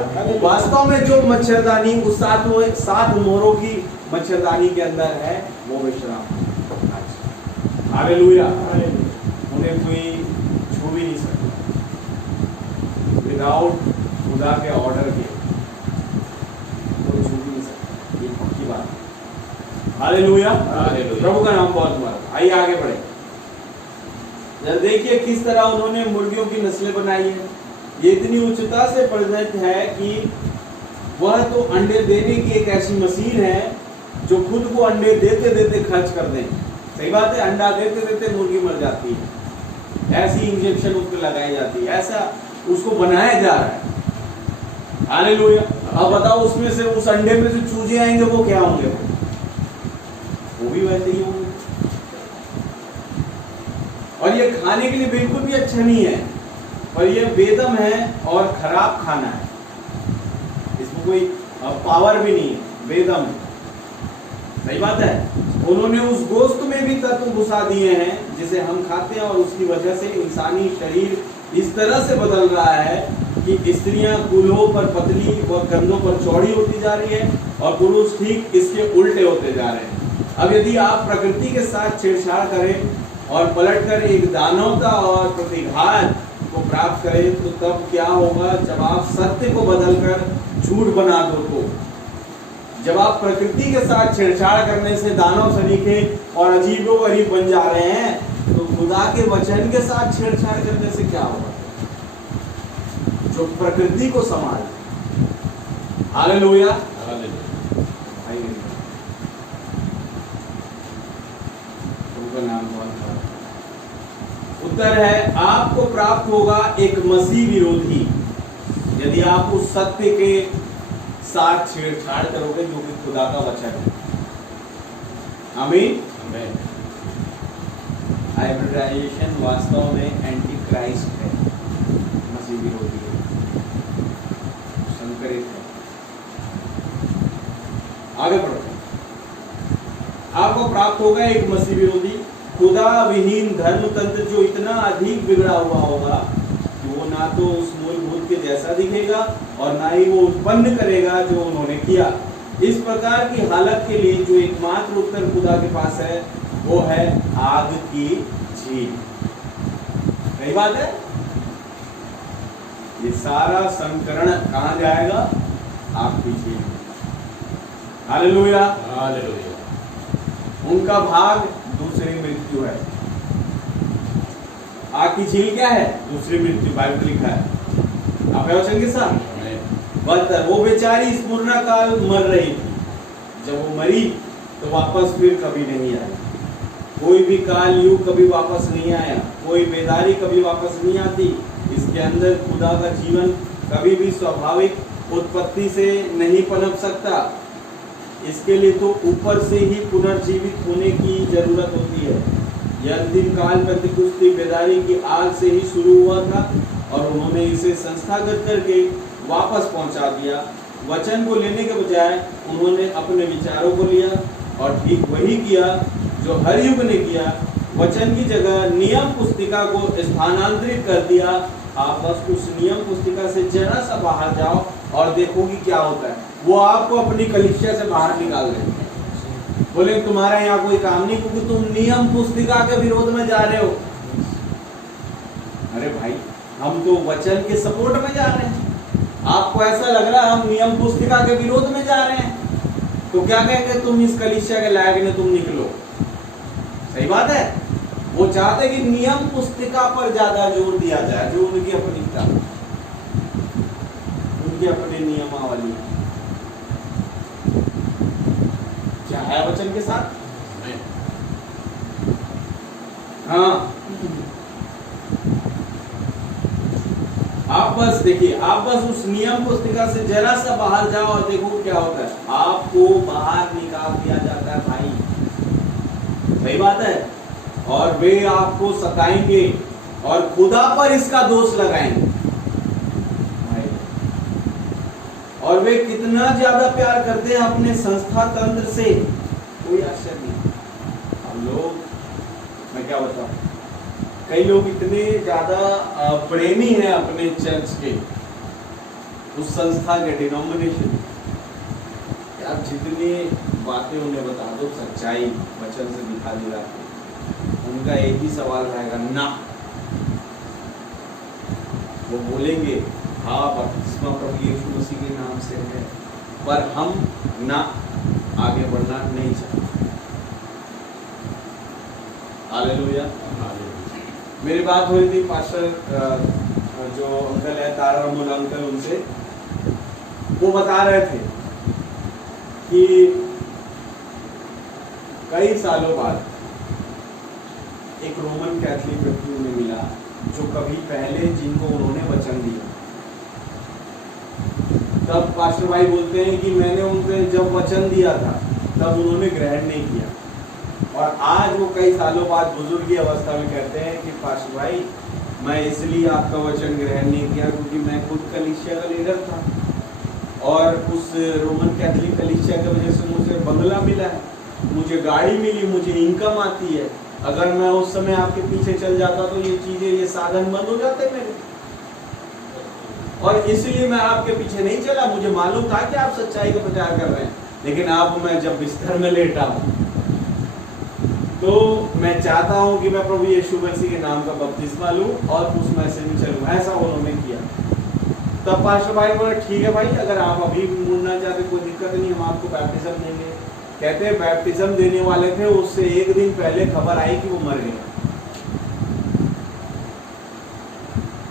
वास्तव में जो मच्छरदानी उस 7 मोहरों की मच्छरदानी के अंदर है वो विश्राम। हालेलुया। उन्हें कोई छू भी नहीं सकता विदाउट खुदा के ऑर्डर के, कोई छू भी नहीं सकता। ये पक्की बात है। हालेलुया। प्रभु का नाम बहुत मुबारक। आइए आगे बढ़े। जब देखिए किस तरह उन्होंने मुर्गियों की नस्लें बनाई है। ये इतनी उच्चता से परिणत है कि वह तो अंडे देने की एक ऐसी मशीन है जो खुद को अंडे देते देते खर्च कर दें। सही बात है। अंडा देते देते मुर्गी मर जाती है। ऐसी इंजेक्शन उस पर लगाई जाती है, ऐसा उसको बनाया जा रहा है। हालेलुया। अब बताओ उसमें से, उस अंडे में से चूजे आएंगे वो क्या होंगे? वो भी वैसे ही होंगे। और ये खाने के लिए बिल्कुल भी अच्छा नहीं है, और ये बेदम है और खराब खाना है। इसमें कोई पावर भी नहीं है, बेदम है। सही बात है। उन्होंने उस गोश्त में भी तत्व घुसा दिए हैं जिसे हम खाते हैं, और उसकी वजह से इंसानी शरीर इस तरह से बदल रहा है कि स्त्रियां कूल्हों पर पतली व कंधों पर चौड़ी होती जा रही है और पुरुष ठीक इसके उल्टे होते जा रहे हैं। अब यदि आप प्रकृति के साथ छेड़छाड़ करें और पलटकर एक दानवता और प्रतिघात को प्राप्त करें तो तब क्या होगा? जब आप सत्य को बदलकर झूठ बना दो तो, जब आप प्रकृति के साथ छेड़छाड़ करने से दानव सरीखे और अजीबोगरीब बन जा रहे हैं तो खुदा के वचन के साथ छेड़छाड़ करने से क्या होगा? जो प्रकृति को संभाल, हालेलुया, तुमका नाम कौन था? उत्तर है आपको प्राप्त होगा एक मसीह विरोधी यदि आप उस सत्य के साथ छेड़छाड़ करोगे जो कि खुदा का वचन है। आमीन। हाइब्रिडाइजेशन वास्तव में एंटी क्राइस्ट है, मसीह विरोधी है, संकरित है। आगे बढ़ते हैं। आपको प्राप्त होगा एक मसीह विरोधी खुदा विहीन धर्म तंत्र जो इतना अधिक बिगड़ा हुआ होगा कि वो ना तो उस मूलभूत के जैसा दिखेगा और ना ही वो उत्पन्न करेगा जो उन्होंने किया। इस प्रकार की हालत के लिए जो एकमात्र उत्तर खुदा के पास है वो है आग की झील। सही बात है। ये सारा संकरण कहां जाएगा? आग की झील। Hallelujah, hallelujah. उनका भाग दूसरी मृत्यु है। आग की झील क्या है? दूसरी मृत्यु, बाइबल में लिखा है। आप वचन के साथ बदतर वो बेचारी इस पूर्ण काल मर रही थी। जब वो मरी तो वापस फिर कभी नहीं आई। कोई भी काल युग कभी वापस नहीं आया, कोई बेदारी कभी वापस नहीं आती। इसके अंदर खुदा का जीवन कभी भी स्वाभाविक उत्पत्ति से नहीं पनप सकता। इसके लिए तो ऊपर से ही पुनर्जीवित होने की जरूरत होती है। यह अंतिम काल पेंतिकुस्ती बेदारी की आग से ही शुरू हुआ था और उन्होंने इसे संस्थागत करके वापस पहुंचा दिया। वचन को लेने के बजाय उन्होंने अपने विचारों को लिया और ठीक वही किया जो हर युग ने किया। वचन की जगह नियम पुस्तिका को स्थानांतरित कर दिया। आप बस उस नियम पुस्तिका से जरा सा बाहर जाओ और देखो कि क्या होता है। वो आपको अपनी कलीसिया से बाहर निकाल देंगे। बोले तुम्हारा यहाँ कोई काम नहीं क्योंकि तुम नियम पुस्तिका के विरोध में जा रहे हो। अरे भाई, हम तो वचन के सपोर्ट में जा रहे हैं। आपको ऐसा लग रहा है हम नियम पुस्तिका के विरोध में जा रहे हैं तो क्या कहेंगे? तुम इस कलीसिया के लायक नहीं, तुम निकलो। सही बात है। वो चाहते कि नियम पुस्तिका पर ज्यादा जोर दिया जाए, जो उनकी अपनी उनकी अपनी नियमावली क्या है वचन के साथ। हाँ, आप बस देखिए, आप बस उस नियम पुस्तिका से जरा सा बाहर जाओ और देखो क्या होता है। आपको बाहर निकाल दिया जाता है भाई। सही बात है। और वे आपको सताएंगे और खुदा पर इसका दोष लगाएंगे। और वे कितना ज्यादा प्यार करते हैं अपने संस्था तंत्र से, कोई आश्चर्य नहीं। हम लोग, मैं क्या बताऊं, कई लोग इतने ज्यादा प्रेमी हैं अपने चर्च के, उस संस्था के, डिनोमिनेशन। आप जितनी बातें उन्हें बता दो, सच्चाई वचन से दिखा दिला, उनका एक ही सवाल रहेगा, ना। वो बोलेंगे हाँ बपतिस्मा प्रभु यीशु मसीह के नाम से है, पर हम ना आगे बढ़ना नहीं चाहते। हालेलुया। मेरी बात हो रही थी पास्टर जो अंकल है, तारामुल अंकल, उनसे। वो बता रहे थे कि कई सालों बाद एक रोमन कैथोलिक व्यक्ति उन्हें मिला जो कभी पहले जिनको उन्होंने वचन दिया। तब पास्टर भाई बोलते हैं कि मैंने उनसे जब वचन दिया था तब उन्होंने ग्रहण नहीं किया, और आज वो कई सालों बाद बुजुर्ग की अवस्था में कहते हैं कि पास्टर भाई, मैं इसलिए आपका वचन ग्रहण नहीं किया क्योंकि मैं खुद कलीसिया का लीडर था और उस रोमन कैथोलिक कलीसिया की वजह से मुझे बंगला मिला है, मुझे गाड़ी मिली, मुझे इनकम आती है। अगर मैं उस समय आपके पीछे चल जाता तो ये चीजें, ये साधन बंद हो जाते मेरे। और इसलिए मैं आपके पीछे नहीं चला, मुझे मालूम था कि आप सच्चाई का प्रचार कर रहे हैं, लेकिन अब मैं जब बिस्तर में लेटा हूं तो मैं चाहता हूं कि मैं प्रभु यीशु मसीह के नाम का बपतिस्मा लूं और उस मैसेज में चलूं। ऐसा उन्होंने किया। तब पास्टर भाई बोले ठीक है भाई, अगर आप अभी मुड़ना चाहते कोई दिक्कत नहीं, हम आपको बैप्टिज्म देंगे। कहते हैं बैप्टिज्म देने वाले थे, उससे एक दिन पहले खबर आई कि वो मर गया।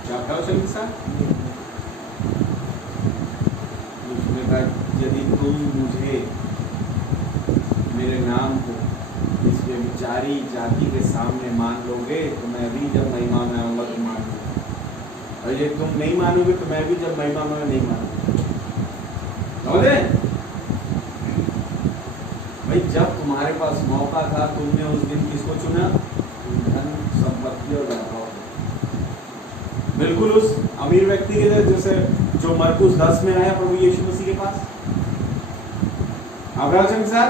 क्या कहा उसने साहब? उसने कहा यदि तुम मुझे मेरे नाम को इस व्यभिचारी जाति के सामने मान लोगे तो मैं भी जब महिमा में आऊंगा तो मान लूंगा, और ये तुम नहीं मानोगे तो मैं भी जब महिमा में नहीं मानूंगा। समझे भाई? जब तुम्हारे पास मौका था तुमने उस दिन किसको चुना? धन संपत्ति और वैभव। बिल्कुल उस अमीर व्यक्ति के जैसे जो मरकुस 10 में आया प्रभु यीशु मसीह के पास। अब्राहम साहब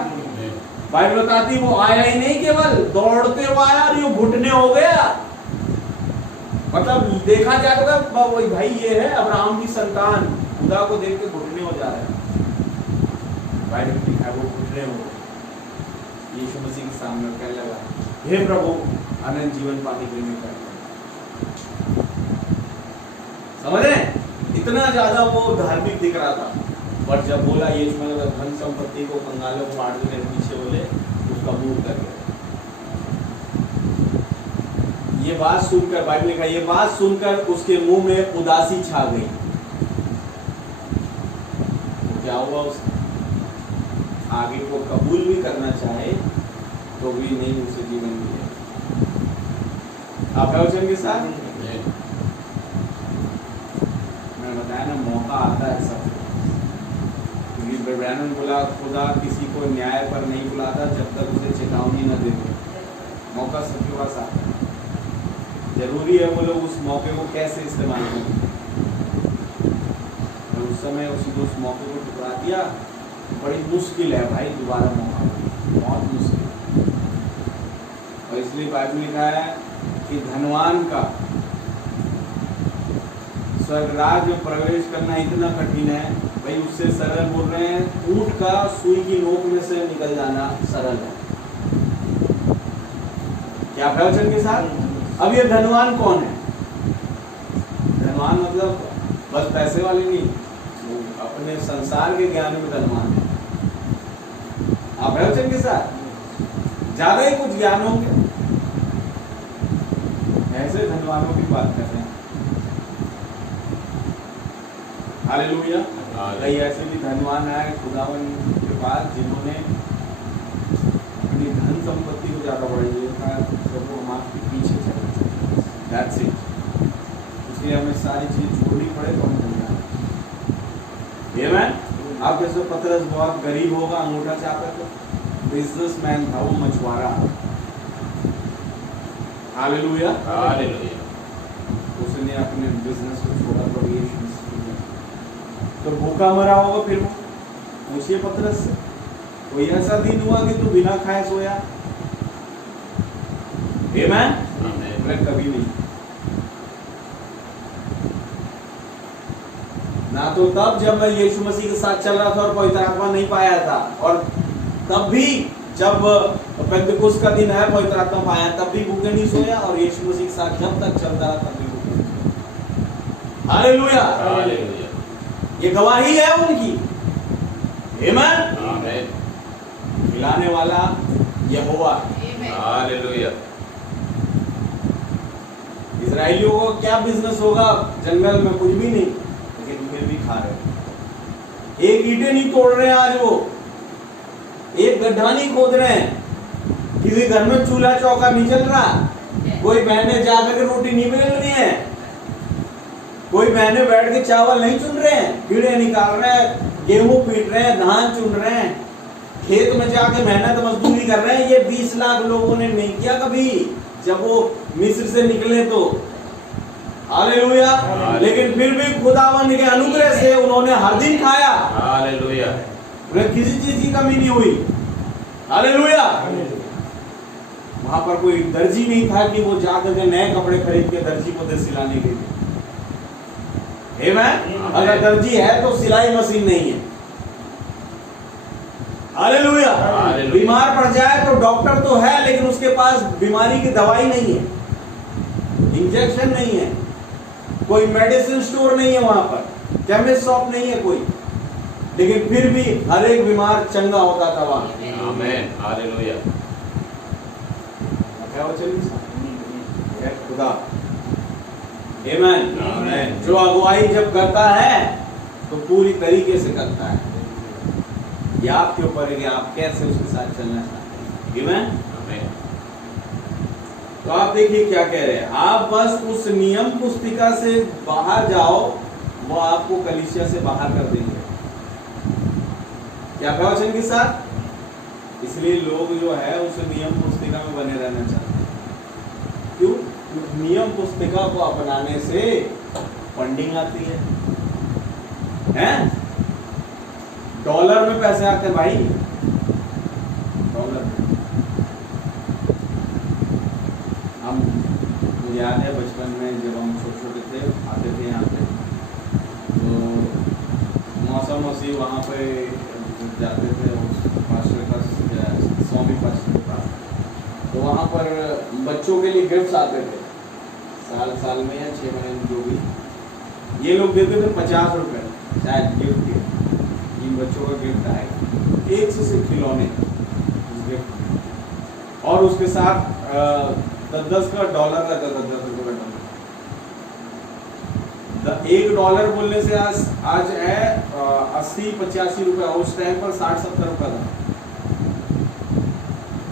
बाइबल बताती वो आया ही नहीं, केवल दौड़ते हुए आया और ये घुटने हो गया। मतलब देखा जाता था वही भाई ये है अब्राहम की संतान, खुदा को देख के घुटने हो जा रहे हैं। बाइबल लिखा है वो घुटने हो गए यीशु मसीह के सामने, कहने लगा हे प्रभु अनंत जीवन पाने के लिए कर। समझ रहे? इतना ज्यादा वो धार्मिक दिख रहा था, पर जब बोला यीशु मसीह धन संपत्ति को कंगालों को बांट देने पीछे बोले, उसका मुंह कर गया। ये बात सुनकर बाइबल लिखा, ये बात सुनकर उसके मुंह में उदासी छा गई। तो क्या हुआ? उसने आगे को कबूल भी करना चाहे तो भी नहीं उसे जीवन मिले। आप है के साथ? मैंने बताया ना, मौका आता है सब। ब्रैनन बोला खुदा किसी को न्याय पर नहीं बुलाता जब तक उसे चेतावनी न दे दे। मौका सबके पास आता है, जरूरी है वो लोग उस मौके को कैसे इस्तेमाल करें। और उस समय उस मौके को ठुकरा दिया, बड़ी मुश्किल है भाई दोबारा मौका, बहुत मुश्किल। और इसलिए बाइबल में लिखा है कि धनवान का स्वर्ग में प्रवेश करना इतना कठिन है भाई, उससे सरल बोल रहे हैं ऊंट का सुई की नोक में से निकल जाना सरल है। क्या प्रवचन के साथ? अब ये धनवान कौन है? धनवान मतलब बस पैसे वाले नहीं, अपने संसार के ज्ञान में धनवान है। आप प्रवचन के साथ ज्यादा ही कुछ ज्ञान होंगे, ऐसे धनवानों की बात कर रहे हैं। हालेलुया। कई ऐसे भी धनवान आए खुदावन के पास जिन्होंने अपनी धन संपत्ति को ज्यादा बढ़ाई है, जब वो हम आपके पीछे चले। That's it। इसलिए हमें सारी चीज छोड़नी पड़े तो हम धन्यवाद। आप जैसे पतरस बहुत गरीब होगा, अंगूठा चाहता तो बिजनेसमैन था, वो मछुआरा। हालेलुया। हालेलुया। उसने अपने बिजनेस को छोड़ा तो ये तो भूखा मरा होगा। फिर वो पूछिए पतरस से, कोई ऐसा दिन हुआ कि तू बिना खाए सोया? आमीन। कभी नहीं। ना तो तब जब मैं यीशु मसीह के साथ चल रहा था और पवित्र आत्मा नहीं पाया था, और तब भी जब पेंतिकुस्त का दिन है पवित्र आत्मा पाया, तब भी भूखे नहीं सोया, और यीशु मसीह के साथ जब तक चलता रहा तब भी भूखे नहीं सोया। हालेलुया। हालेलुया। ये गवाही है उनकी। आमीन। खिलाने वाला यहोवा। हालेलुया। इजराइलियों को क्या बिजनेस होगा जंगल में? कुछ भी नहीं, लेकिन फिर भी खा रहे। एक ईंटें नहीं तोड़ रहे हैं आज, वो एक गड्ढा नहीं खोद रहे हैं, किसी घर में चूल्हा चौका नहीं चल रहा, कोई बहनें जाकर के रोटी नहीं बेल रही है, कोई बहनें बैठ के चावल नहीं चुन रहे हैं, कीड़े निकाल रहे हैं, गेहूं पीट रहे हैं, धान चुन रहे हैं, खेत में जाके मेहनत मजदूरी कर रहे हैं। ये 20 लाख लोगों ने नहीं किया कभी जब वो मिस्र से निकले तो। हालेलुया। लेकिन फिर भी खुदावंद के अनुग्रह से उन्होंने हर दिन खाया। हालेलुया। उन्हें किसी चीज की कमी नहीं हुई। हालेलुया। वहां पर कोई दर्जी नहीं था कि वो जाकर के नए कपड़े खरीद के दर्जी को दे सिलाने के लिए। आमेन। अगर दर्जी है तो सिलाई मशीन नहीं है। हालेलुया। बीमार पड़ जाए तो डॉक्टर तो है, लेकिन उसके पास बीमारी की दवाई नहीं है, इंजेक्शन नहीं है, कोई मेडिसिन स्टोर नहीं है, वहां पर केमिस्ट शॉप नहीं है कोई, लेकिन फिर भी हर एक बीमार चंगा होता था वहां। आमेन। हालेलुया। खुदा आमेन। आमेन। जो अगुवाई जब करता है तो पूरी तरीके से करता है। ये आपके ऊपर है कि आप कैसे उसके साथ चलना चाहते हैं। आमेन। तो आप देखिए क्या कह रहे हैं, आप बस उस नियम पुस्तिका से बाहर जाओ, वो आपको कलीसिया से बाहर कर देंगे। क्या प्रवचन के साथ? इसलिए लोग जो है उस नियम पुस्तिका में बने रहना चाहते हैं। क्यों? नियम पुस्तिका को अपनाने से फंडिंग आती है, हैं? डॉलर में पैसे आते हैं भाई, डॉलर में। हम मुझे याद है बचपन में जब हम छोटे छोटे थे, आते थे यहाँ पे, तो मौसम मसीह वहाँ पे जाते थे पास्टर का, स्वामी पास्टर के पास, तो वहाँ पर बच्चों के लिए गिफ्ट्स आते थे, साल में या 6 महीने में, जो भी। ये लोग देते थे 50 रुपए शायद गिफ्ट के, इन बच्चों का गिफ्ट आएगा 100 खिलौने उस गिफ्ट, और उसके साथ 10 का डॉलर रहता था, 10 रुपए का डॉलर। $1 बोलने से आज है 80-85 रुपए, उस टाइम पर 60-70 रुपए था,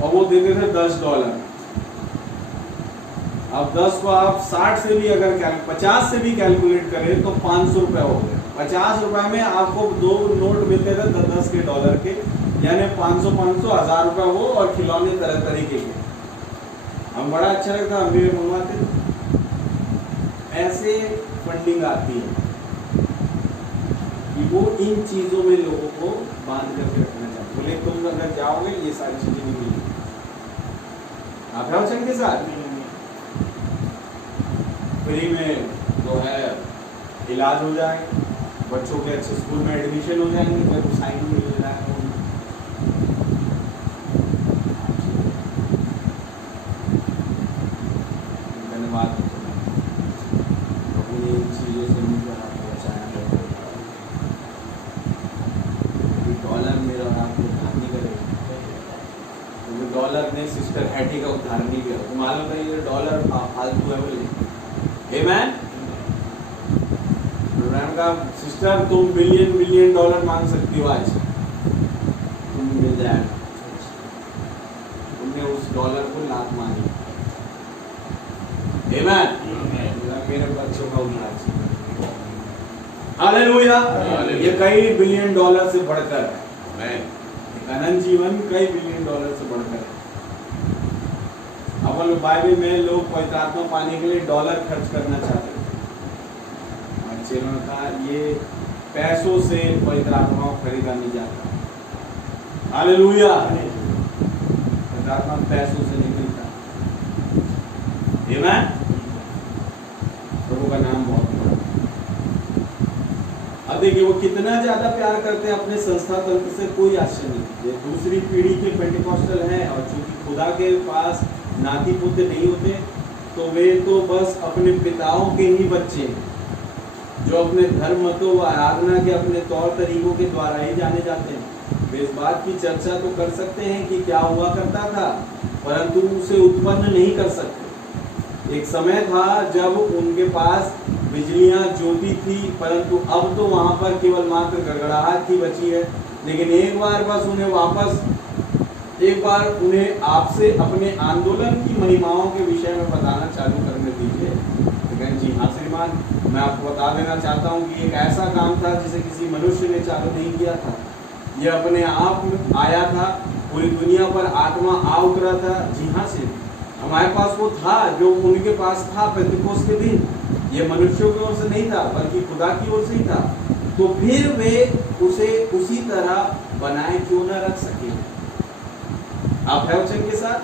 और वो देते थे $10। अब 10 को आप 60 से भी अगर 50 से भी कैलकुलेट करें तो 500 रुपए हो गए। 50 रुपए में आपको 2 नोट मिलते थे 10 के डॉलर के, यानी 500 1000 रुपए वो, और खिलौने तरह तरीके के। हम बड़ा अच्छा लगता, हम भी मंगवाते थे। ऐसे फंडिंग आती है कि वो इन चीजों में लोगों को बांध करके रखना चाहते। बोले तुम अगर जाओगे ये सारी चीजें नहीं मिलेंगी। आप प्रवचन के साथ फ्री में जो है इलाज हो जाए, बच्चों के अच्छे स्कूल में एडमिशन हो जाएंगे, कोई साइन मिल जाएगा। धन्यवाद अपनी इन चीज़ों से मुझे बचाया। डॉलर मेरा आपको उद्धार नहीं करेगा, क्योंकि डॉलर ने सिस्टर हैटी का उद्धार नहीं किया। तो मालूम है ये डॉलर फालतू है बोले। आमेन। का सिस्टर तुम बिलियन डॉलर मांग सकती हो, आज तुम मिल जाएगा। तुमने उस डॉलर को लात मांगी। आमेन। मेरे बच्चों का उद्धार। हालेलुया। ये कई बिलियन डॉलर से बढ़कर है, अनंत जीवन कई बिलियन डॉलर से बढ़कर है। अब बाइबल में लोग पवित्र आत्मा पाने के लिए डॉलर खर्च करना चाहते हैं। उन्होंने कहा ये पैसों से पवित्र आत्मा को खरीदा नहीं जाता। हालेलुया। पवित्र आत्मा पैसों से नहीं मिलता। आमेन। प्रभु का नाम बहुत बड़ा। अब देखिए वो कितना ज्यादा प्यार करते हैं अपने संस्था तंत्र से, कोई आश्चर्य नहीं। ये दूसरी पीढ़ी के पेंटिकॉस्टल हैं, और चूंकि खुदा के पास नाती पुत्र नहीं होते, तो वे तो बस अपने पिताओं के ही बच्चे हैं, जो अपने धर्म मतों व आराधना के अपने तौर तरीकों के द्वारा ही जाने जाते हैं। वे इस बात की चर्चा तो कर सकते हैं कि क्या हुआ करता था, परंतु उसे उत्पन्न नहीं कर सकते। एक समय था जब उनके पास बिजलियां ज्योति थी, परंतु अब तो वहां पर केवल मात्र गड़गड़ाहट ही बची है। लेकिन एक बार उन्हें आपसे अपने आंदोलन की महिमाओं के विषय में बताना चालू करने दीजिए। जी हाँ श्रीमान, मैं आपको बता देना चाहता हूँ कि एक ऐसा काम था जिसे किसी मनुष्य ने चालू नहीं किया था। यह अपने आप आया था, पूरी दुनिया पर आत्मा आ उतरा था। जी हाँ से हमारे पास वो था जो उनके पास था पेंतिकोस्त के दिन। ये मनुष्यों की ओर से नहीं था, बल्कि खुदा की ओर से ही था। तो फिर वे उसे उसी तरह बनाए क्यों न रख सके? आप है वचन के साथ?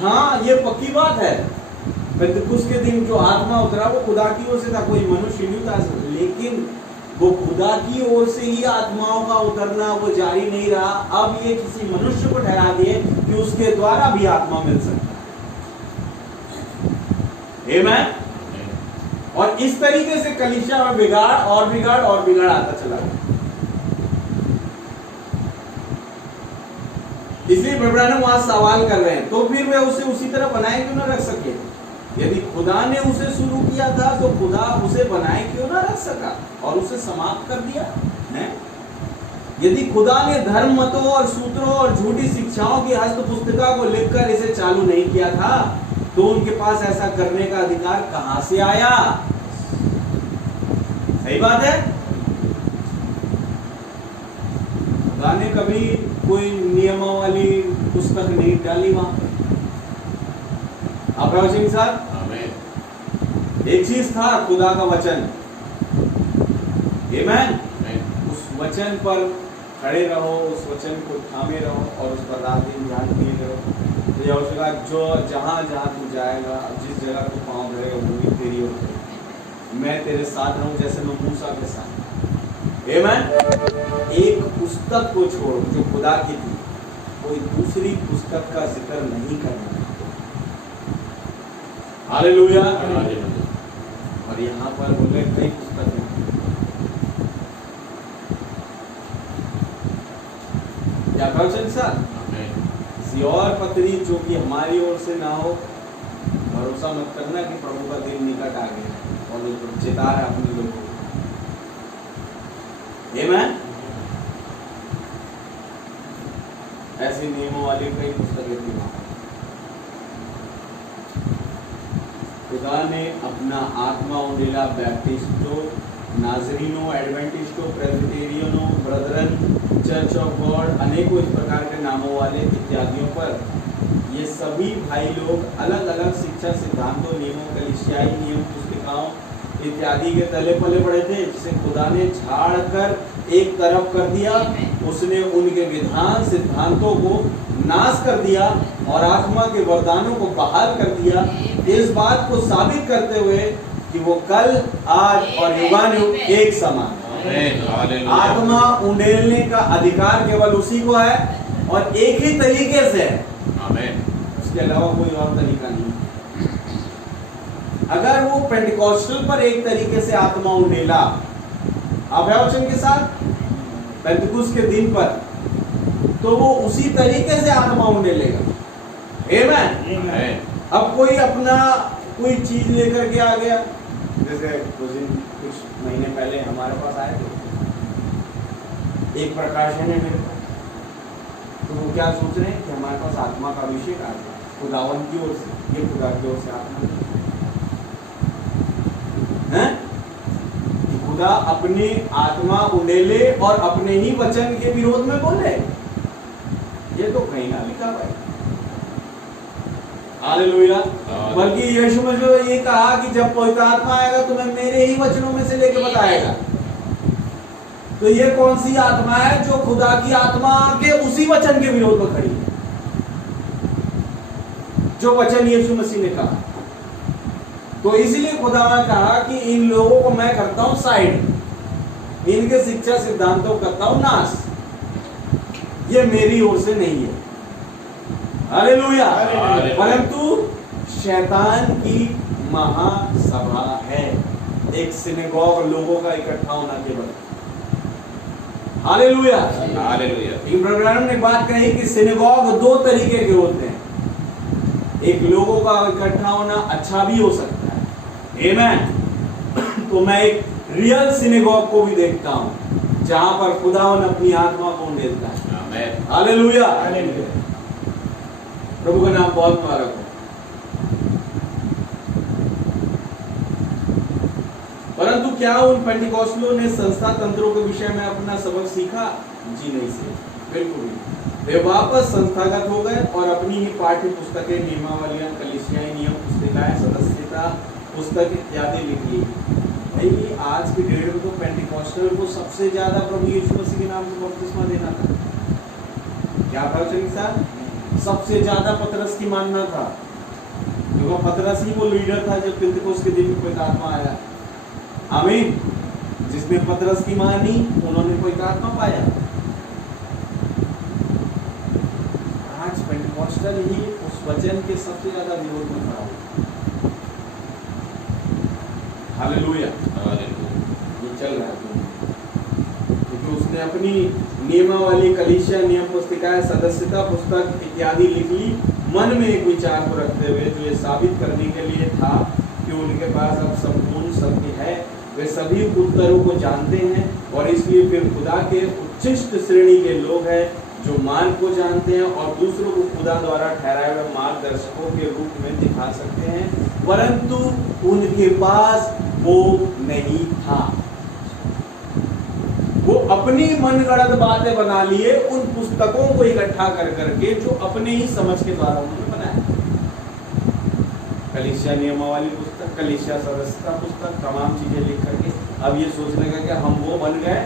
हाँ, ये पक्की बात है। पेंतकुस्त के दिन जो आत्मा उतरा वो खुदा की ओर से था, कोई मनुष्य नहीं था, लेकिन वो खुदा की ओर से ही आत्माओं का उतरना वो जारी नहीं रहा। अब ये किसी मनुष्य को ठहरा दिए कि उसके द्वारा भी आत्मा मिल सकता है। आमीन। और इस तरीके से कलीसिया में बिगाड़ आता चला गया। इसलिए ब्रह्म वहां सवाल कर रहे हैं, तो फिर वे उसे उसी तरह बनाए क्यों ना रख सके? यदि खुदा ने उसे शुरू किया था तो खुदा उसे बनाए क्यों ना रख सका और उसे समाप्त कर दिया है? यदि खुदा ने धर्म मतों और सूत्रों और झूठी शिक्षाओं की हस्त पुस्तिका को लिखकर इसे चालू नहीं किया था तो उनके पास ऐसा करने का अधिकार कहां से आया? सही बात है। खुदा ने कभी कोई नियमावली पुस्तक नहीं डाली वहां पर। आप सिंह साहब, एक चीज था खुदा का वचन। आमीन। उस वचन पर खड़े रहो, उस वचन को थामे रहो और उस पर रात दिन ध्यान किए रहो। तो यहोशू जो जहां जहां तू जाएगा, जिस जगह तू पाँव धरेगा वो भी तेरी ओर है। मैं तेरे साथ रहूं जैसे मैं मूसा के साथ। आमीन। एक पुस्तक को छोड़ जो खुदा की थी, कोई दूसरी पुस्तक का जिक्र नहीं करना। हालेलुया। और यहाँ पर बोले कई पुस्तकें, क्या प्रवचन साहब? किसी और पत्री जो कि हमारी ओर से ना हो, भरोसा मत करना कि प्रभु का दिन निकट आ गया और वो चेता रहा अपने लोगों को। आमीन। ऐसे नियमों वाली कई पुस्तकें थी वहां। खुदा ने अपना आत्मा उंडेला बैप्टिस्टो, नाजरीनो, एडवेंटिस्टो, प्रेस्बिटेरियनो, ब्रदरन, चर्च ऑफ गॉड, अनेकों इस प्रकार के नामों वाले इत्यादियों पर ये सभी भाई लोग अलग अलग शिक्षा सिद्धांतों, नियमों, कलीसियाई नियम, पुस्तिकाओं इत्यादि के तले पले पड़े थे, जिसे खुदा ने झाड़ कर एक तरफ कर दिया। उसने उनके विधान सिद्धांतों को नाश कर दिया और आत्मा के वरदानों को बहाल कर दिया, इस बात को साबित करते हुए कि वो कल, आज और युगानुयुग एक समान। आत्मा उंडेलने का अधिकार केवल उसी को है और एक ही तरीके से है, उसके अलावा कोई और तरीका नहीं। अगर वो पेंटिकॉस्टल पर एक तरीके से आत्मा उंडेला, अभ्यावचन के साथ पेंटिकुस्त के दिन पर, तो वो उसी तरीके से आत्मा उंडेलेगा। आमीन। अब कोई अपना कोई चीज लेकर के आ गया, जैसे कुछ महीने पहले हमारे पास आए थे, एक प्रकाशन है मेरे पास, तो वो क्या सोच रहे हैं कि हमारे पास आत्मा का अभिषेक आ गया खुदावन की ओर से। ये खुदा की ओर से आत्मा है कि खुदा अपनी आत्मा उंडेले और अपने ही वचन के विरोध में बोले, ये तो कहीं ना लिखा भाई। हालेलुया। बल्कि यीशु मसीह ने ये कहा कि जब पवित्र आत्मा आएगा तो मैं मेरे ही वचनों में से लेके बताएगा। तो ये कौन सी आत्मा है जो खुदा की आत्मा के उसी वचन के विरोध में खड़ी है, जो वचन यीशु मसीह ने कहा। तो इसलिए खुदा ने कहा कि इन लोगों को मैं करता हूं साइड, इनके शिक्षा सिद्धांतों करता हूं नाश, ये मेरी ओर से नहीं है। हालेलुया। परंतु शैतान की महासभा है, एक सिनेगॉग, लोगों का इकट्ठा होना केवल। हालेलुया। इब्राहिम ने बात कही कि सिनेगॉग दो तरीके के होते हैं, एक लोगों का इकट्ठा होना अच्छा भी हो सकता है। आमीन। तो मैं एक रियल सिनेगॉग को भी देखता हूं जहां पर खुदावन अपनी आत्मा को उंडेलता है। हालेलुया। प्रभु का नाम बहुत मुबारक हो। परंतु क्या उन पेंटिकॉस्टलों ने संस्था तंत्रों के विषय में अपना सबक सीखा? जी नहीं सीखा, बिल्कुल नहीं। वे वापस संस्थागत हो गए और अपनी ही पाठ्य पुस्तकें, नियमावलियां, कलीसियाई नियम पुस्तिकाएं, सदस्यता पुस्तक इत्यादि लिखी। भाई आज की डेट में तो पेंटिकॉस्टल को सबसे ज्यादा प्रभु यीशु मसीह के नाम से बपतिस्मा देना था। क्या प्रवचन साहब? सबसे ज्यादा पतरस की मानना था। क्योंकि पतरस ही वो लीडर था जब पेंतिकोस्त के दिन में पवित्र आत्मा आया। आमीन। जिसने पतरस की मानी उन्होंने पवित्र आत्मा पाया। आज पेंटिकॉस्टल ही उस वचन के सबसे ज्यादा विरोध में खड़ा हुआ। हालेलुया। ये चल रहा है क्योंकि उसने अपनी नियमावली, कलीसिया नियम पुस्तिकाएं, सदस्यता पुस्तक इत्यादि लिख ली, मन में एक विचार को रखते हुए, जो ये साबित करने के लिए था कि उनके पास अब संपूर्ण सत्य है। वे सभी उत्तरों को जानते हैं और इसलिए फिर खुदा के उच्चिष्ट श्रेणी के लोग हैं जो मार्ग को जानते हैं और दूसरों को खुदा द्वारा ठहराए हुए मार्गदर्शकों के रूप में दिखा सकते हैं, परंतु उनके पास वो नहीं था। वो अपनी मनगढ़ंत बातें बना लिए, उन पुस्तकों को इकट्ठा कर करके जो अपने ही समझ के द्वारा उन्होंने बनाया। कलीसिया नियमावली पुस्तक, कलीसिया सदस्यता पुस्तक, तमाम चीजें लिख करके अब ये सोचने का कि हम वो बन गए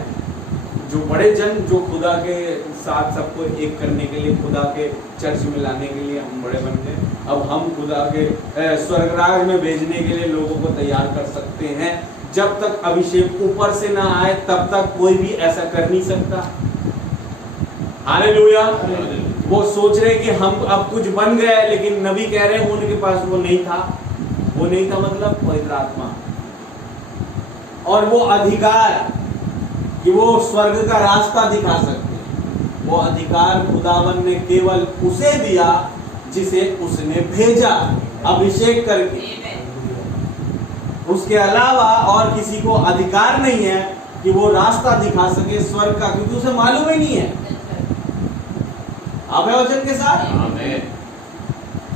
जो बड़े जन, जो खुदा के साथ सबको एक करने के लिए, खुदा के चर्च में लाने के लिए हम बड़े बन गए। अब हम खुदा के स्वर्गराज में भेजने के लिए लोगों को तैयार कर सकते हैं। जब तक अभिषेक ऊपर से ना आए तब तक कोई भी ऐसा कर नहीं सकता। हालेलुया। वो सोच रहे कि हम अब कुछ बन गए, लेकिन नबी कह रहे हैं उनके पास वो नहीं था। वो नहीं था मतलब पवित्र आत्मा और वो अधिकार कि वो स्वर्ग का रास्ता दिखा सकते हैं। वो अधिकार खुदावन ने केवल उसे दिया जिसे उसने भेजा अभिषेक करके। उसके अलावा और किसी को अधिकार नहीं है कि वो रास्ता दिखा सके स्वर्ग का, क्योंकि उसे मालूम ही नहीं है। आप वचन के साथ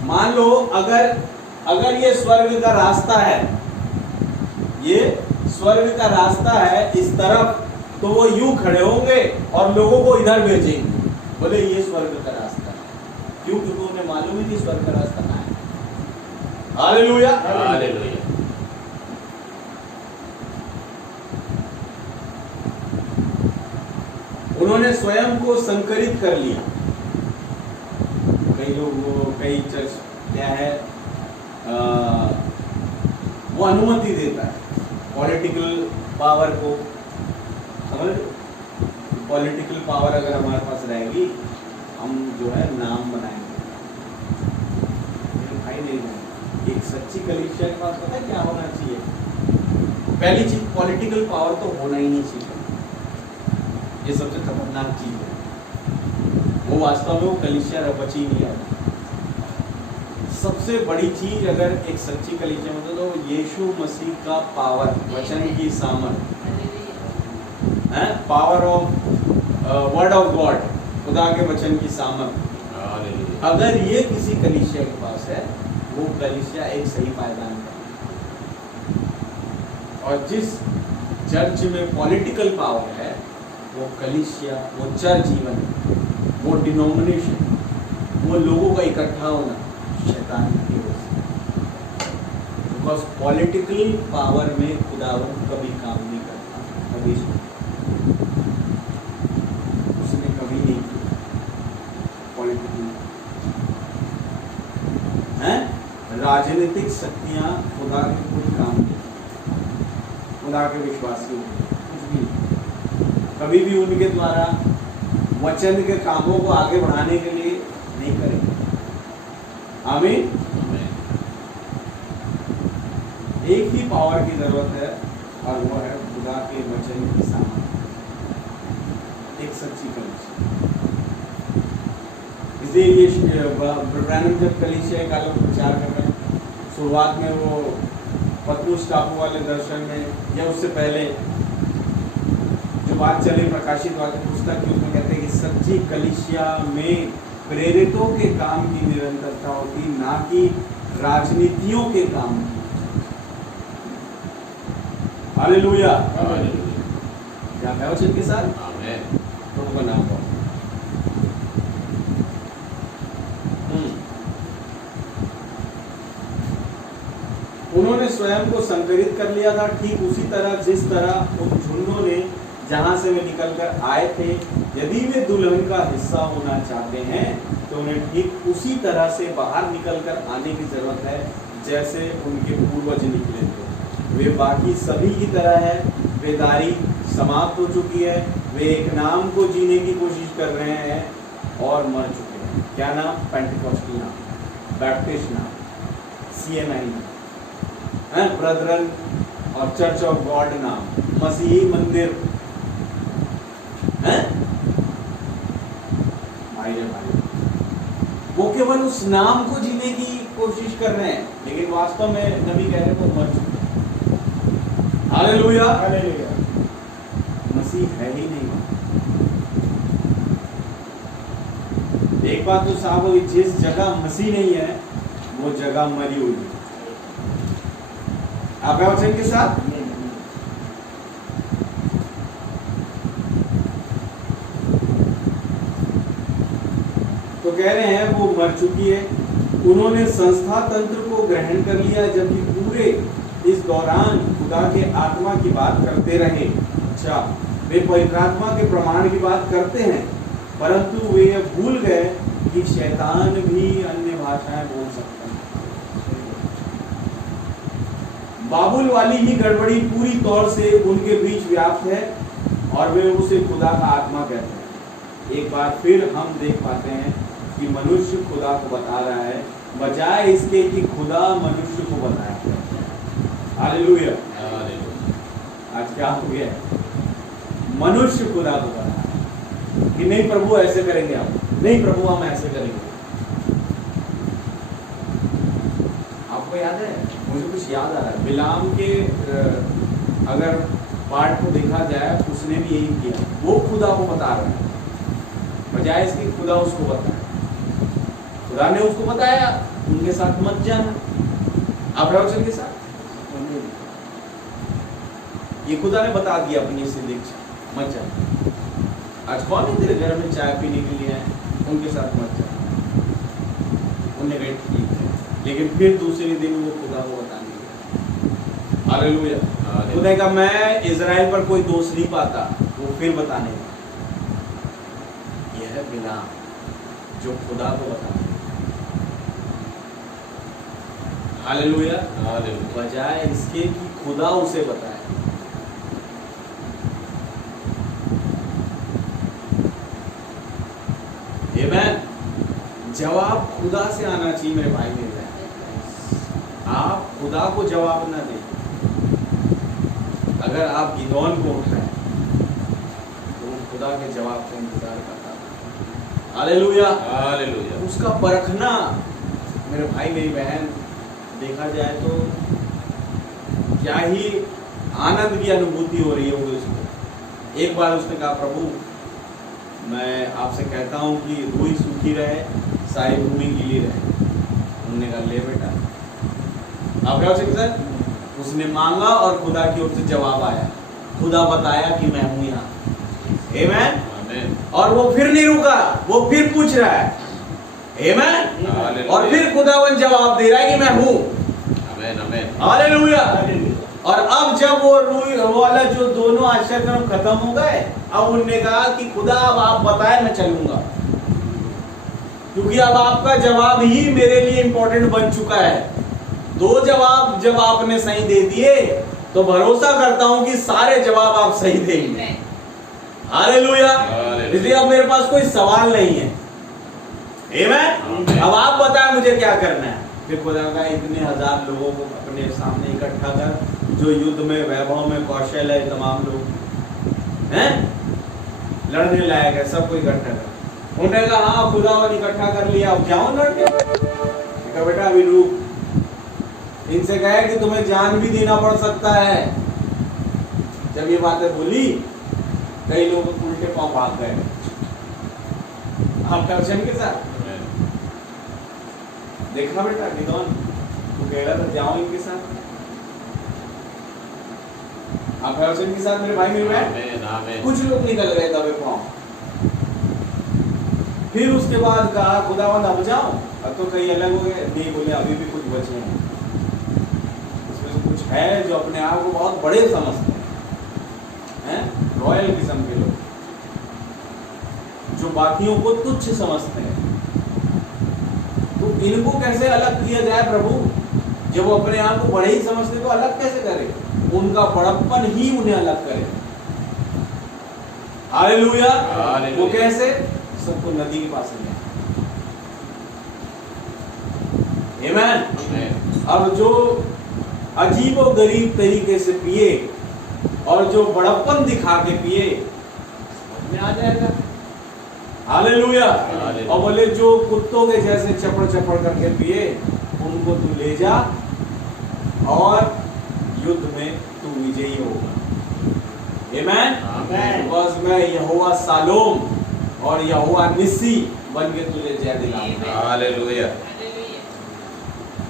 मान लो अगर ये स्वर्ग का रास्ता है, ये स्वर्ग का रास्ता है इस तरफ, तो वो यूं खड़े होंगे और लोगों को इधर भेजेंगे, बोले ये स्वर्ग का रास्ता है। क्यों? क्योंकि उन्हें मालूम ही नहीं स्वर्ग का रास्ता कहाँ है। हालेलुया। हालेलुया। उन्होंने स्वयं को संकरित कर लिया। कई लोग, कई चर्च क्या है, वो अनुमति देता है पॉलिटिकल पावर को। समझ, पॉलिटिकल पावर अगर हमारे पास रहेगी, हम जो है नाम बनाएंगे। भाई नहीं, एक सच्ची कलीसिया के पास पता है क्या होना चाहिए? पहली चीज, पॉलिटिकल पावर तो होना ही नहीं चाहिए। ये सबसे खतरनाक चीज है। वो वास्तव में वो कलीसिया बची नहीं है। सबसे बड़ी चीज अगर एक सच्ची कलीसिया में तो यीशु मसीह का पावर, वचन की सामर्थ, power of word of God, खुदा के वचन की सामर्थ, अगर ये किसी कलीसिया के पास है, वो कलीसिया एक सही पायदान है। और जिस चर्च में पॉलिटिकल पावर है, वो कलीसिया, वो चर्च जीवन, वो डिनोमिनेशन, वो लोगों का इकट्ठा होना शैतान की ओर से। बिकॉज पॉलिटिकल पावर में खुदावन कभी काम नहीं करता, कभी उसने कभी नहीं किया। पॉलिटिकल है, राजनीतिक शक्तियां खुदा के कोई काम नहीं, खुदा के विश्वासी कुछ भी कभी भी उनके द्वारा वचन के कामों को आगे बढ़ाने के लिए नहीं करेंगे। आमीन। एक ही पावर की जरूरत है और वो है खुदा के वचन की सामर्थ, एक सच्ची कलीसिया। इसलिए ये ब्रैनम जब कलीसिया का लोग प्रचार कर रहे हैं, शुरुआत में वो पतमुस टापू वाले दर्शन में या उससे पहले जो बात चले प्रकाशित वाक्य पुस्तक की, उसमें कहते हैं कि सच्ची कलीसिया में प्रेरितों के काम की निरंतरता होती, ना कि राजनीतियों के काम। हालेलुया। क्या है वचन के साथ? आमीन। तो बना हुआ उन्होंने स्वयं को संकरित कर लिया था, ठीक उसी तरह जिस तरह उन झुंडों ने जहां से वे निकलकर आए थे, यदि वे दुल्हन का हिस्सा होना चाहते हैं तो उन्हें ठीक उसी तरह से बाहर निकलकर आने की जरूरत है जैसे उनके पूर्वज निकले थे। वे बाकी सभी की तरह है, बेदारी समाप्त हो चुकी है, वे एक नाम को जीने की कोशिश कर रहे हैं और मर चुके हैं। क्या नाम? पेंटिकॉस्टल नाम, बैप्टिस्ट नाम, CNI नाम, ब्रदरन और चर्च ऑफ गॉड नाम, मसीही मंदिर है भाई। वो केवल उस नाम को जीने की कोशिश कर रहे हैं, लेकिन वास्तव में नबी कह रहे हैं वो मर चुके हैं। Hallelujah, hallelujah. मसीह है ही नहीं। एक बात तो साफ होगी, जिस जगह मसीह नहीं है वो जगह मरी हुई है। आप वचन के साथ तो कह रहे हैं वो मर चुकी है। उन्होंने संस्था तंत्र को ग्रहण कर लिया, जबकि पूरे इस दौरान खुदा के आत्मा की बात करते रहे। अच्छा, वे पवित्र आत्मा के प्रमाण की बात करते हैं, परंतु वे यह भूल गए कि शैतान भी अन्य भाषाएं बोल सकते हैं। बाबुल वाली ही गड़बड़ी पूरी तौर से उनके बीच व्याप्त है और वे उसे खुदा का आत्मा कहते हैं। एक बार फिर हम देख पाते हैं कि मनुष्य खुदा को बता रहा है, बजाय इसके कि खुदा मनुष्य को बताया। हालेलुया। आज क्या हो गया? मनुष्य खुदा को बता रहा है कि नहीं प्रभु ऐसे करेंगे, आप नहीं प्रभु हम ऐसे करेंगे। आपको याद है? मुझे कुछ याद आ रहा है, बिलाम के अगर पार्ट को देखा जाए, उसने भी यही किया। वो खुदा को बता रहा है, बजाय इसकी खुदा उसको बताया। खुदा ने उसको बताया उनके साथ मत जाना, आप प्रवचन के साथ। ये खुदा ने बता दिया अपनी से दीक्षा मत जाना। आज कौन है तेरे घर में चाय पीने के लिए आए, उनके साथ मत जाना। उन्हें वेट किया, लेकिन फिर दूसरे दिन वो खुदा को बताने लगा। हालेलुया। खुदा का मैं इजराइल पर कोई दोष नहीं पाता, वो फिर बताने लगा। यह है बिलाम जो खुदा को बताता। हालेलुया। बजाय इसके कि खुदा उसे बताए। जवाब खुदा से आना चाहिए मेरे भाई मेरे बहन। आप खुदा को जवाब ना दें। अगर आप गिदोन को उठाएं तो खुदा के जवाब का इंतजार करता है। Hallelujah, hallelujah. उसका परखना मेरे भाई मेरी बहन, देखा जाए तो क्या ही आनंद की अनुभूति हो रही होगी उसको। एक बार उसने कहा प्रभु मैं आपसे कहता हूँ कि रूई सूखी रहे, सारी भूमि गीली रहे। उन्होंने कहा ले बेटा। आप क्या सर? उसने मांगा और खुदा की ओर से जवाब आया। खुदा बताया कि मैं हूँ यहाँ। आमीन। और वो फिर नहीं रुका, वो फिर पूछ रहा है। आमीन। और फिर खुदावन जवाब दे रहा है कि मैं हूँ। आमीन, आमीन। हालेलुया। और अब जब वो रूई वाला जो दोनों आश्चर्यक्रम खत्म हो गए, अब उन्होंने कहा कि खुदा अब आप बताए मैं चलूंगा, क्योंकि अब आपका जवाब ही मेरे लिए इंपॉर्टेंट बन चुका है। दो जवाब जब आपने सही दे दिए तो भरोसा करता हूं कि सारे जवाब आप सही देंगे। हालेलुया। इसलिए अब मेरे पास कोई सवाल नहीं है। आमीन। अब आप बताएं मुझे क्या करना है। फिर खुदा का इतने हजार लोगों को अपने सामने इकट्ठा कर, जो युद्ध में वैभव में कौशल है, तमाम लोग हैं लड़ने लायक है, सबको इकट्ठा कर। उन्होंने कहा हाँ खुदा इकट्ठा कर लिया, अब जाओ लड़ने। देखा बेटा अभी रुक, इनसे कहे कि तुम्हें जान भी देना पड़ सकता है। जब ये बातें बोली कई लोग उल्टे पांव भाग गए। आपका वचन के साथ देखा बेटा गिदोन तू कह रहा था जाओ इनके साथ। आपका वचन के साथ मेरे भाई मेरे बहन, कुछ लोग निकल गए दबे पांव। फिर उसके बाद कहा खुदावंद अब जाओ। अब तो कई अलग हो गए, नहीं बोले अभी भी कुछ बचे हैं। इसमें से कुछ है जो अपने आप को बहुत बड़े समझते हैं, रॉयल किस्म के लोग। जो बाकियों को तुच्छ समझते हैं। तो इनको कैसे अलग किया जाए प्रभु? जब वो अपने आप को बड़े ही समझते तो अलग कैसे करे? उनका बड़प्पन ही उन्हें अलग करे। हालेलुया। वो कैसे? सबको नदी के पास ले आए। आमीन। अब जो अजीब और गरीब तरीके से पिए और जो बड़प्पन दिखा के पिए, में आ जाएगा। हालेलुया। और बोले जो कुत्तों के जैसे चपड़ चपड़ करके पिए, उनको तू ले जा और युद्ध में तू विजयी होगा। आमीन। बस मैं यहोवा सालोम और यहोवा निस्सी बन के तुझे जय दिलाऊंगा। हालेलुया।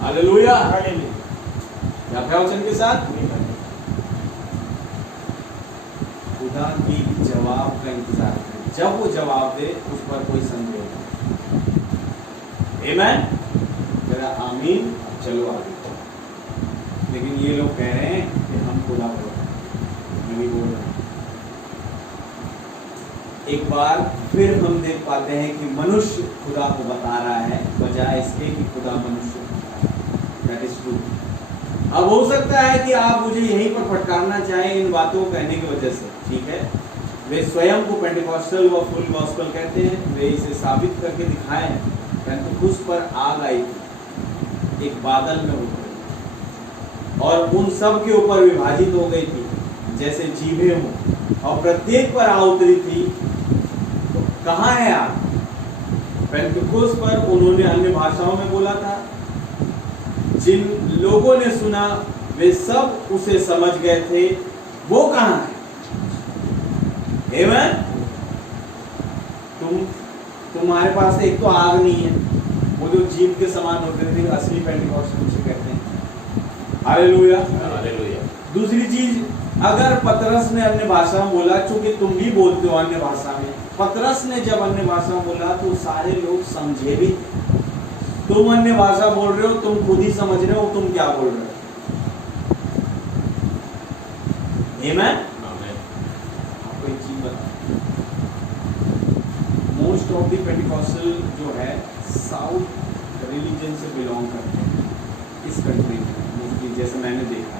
हालेलुया। क्या वचन के साथ खुदा की जवाब का इंतजार करें। जब वो जवाब दे उस पर कोई संदेह नहीं। आमीन। मेरा आमीन। चलो आगे। लेकिन ये लोग कह रहे हैं कि हम खुदा को नहीं बोल रहे। एक बार फिर हम देख पाते हैं कि मनुष्य खुदा को बता रहा है बजाय इसके कि खुदा मनुष्य को बता रहा है। That is true. अब हो सकता है कि आप मुझे यहीं पर फटकारना चाहें इन बातों को कहने की वजह से, ठीक है। वे स्वयं को पेंटिकॉस्टल व फुल गॉस्पेल कहते हैं। वे इसे साबित करके दिखाए हैं। पेंटिकुस्त पर आग आई थी, एक बादल में उतरी और उन सब के ऊपर विभाजित हो गई थी जैसे जीभें हों, और प्रत्येक पर आ उतरी थी। तो कहाँ है आग? पेंटिकुस्त पर उन्होंने अन्य भाषाओं में बोला था। जिन लोगों ने सुना वे सब उसे समझ गए थे। वो कहाँ है? आमीन। तुम्हारे पास एक तो आग नहीं है, वो जो जीव के समान होते थे, असली पेंटिकॉस्ट उसे कहते हैं। हालेलुया। हालेलुया। दूसरी चीज, अगर पतरस ने अन्य भाषा में बोला, चूंकि तुम भी बोलते हो अन्य भाषा में, पतरस ने जब अन्य भाषा में बोला तो सारे लोग समझे भी। तुम अन्य भाषा बोल रहे हो, तुम खुद ही समझ रहे हो तुम क्या बोल रहे हो। आमीन। आपको एक चीज बता, मोस्ट ऑफ द पेंटिकॉस्टल जो है साउथ रिलीजन से बिलोंग करते हैं इस कंट्री में। जैसे मैंने देखा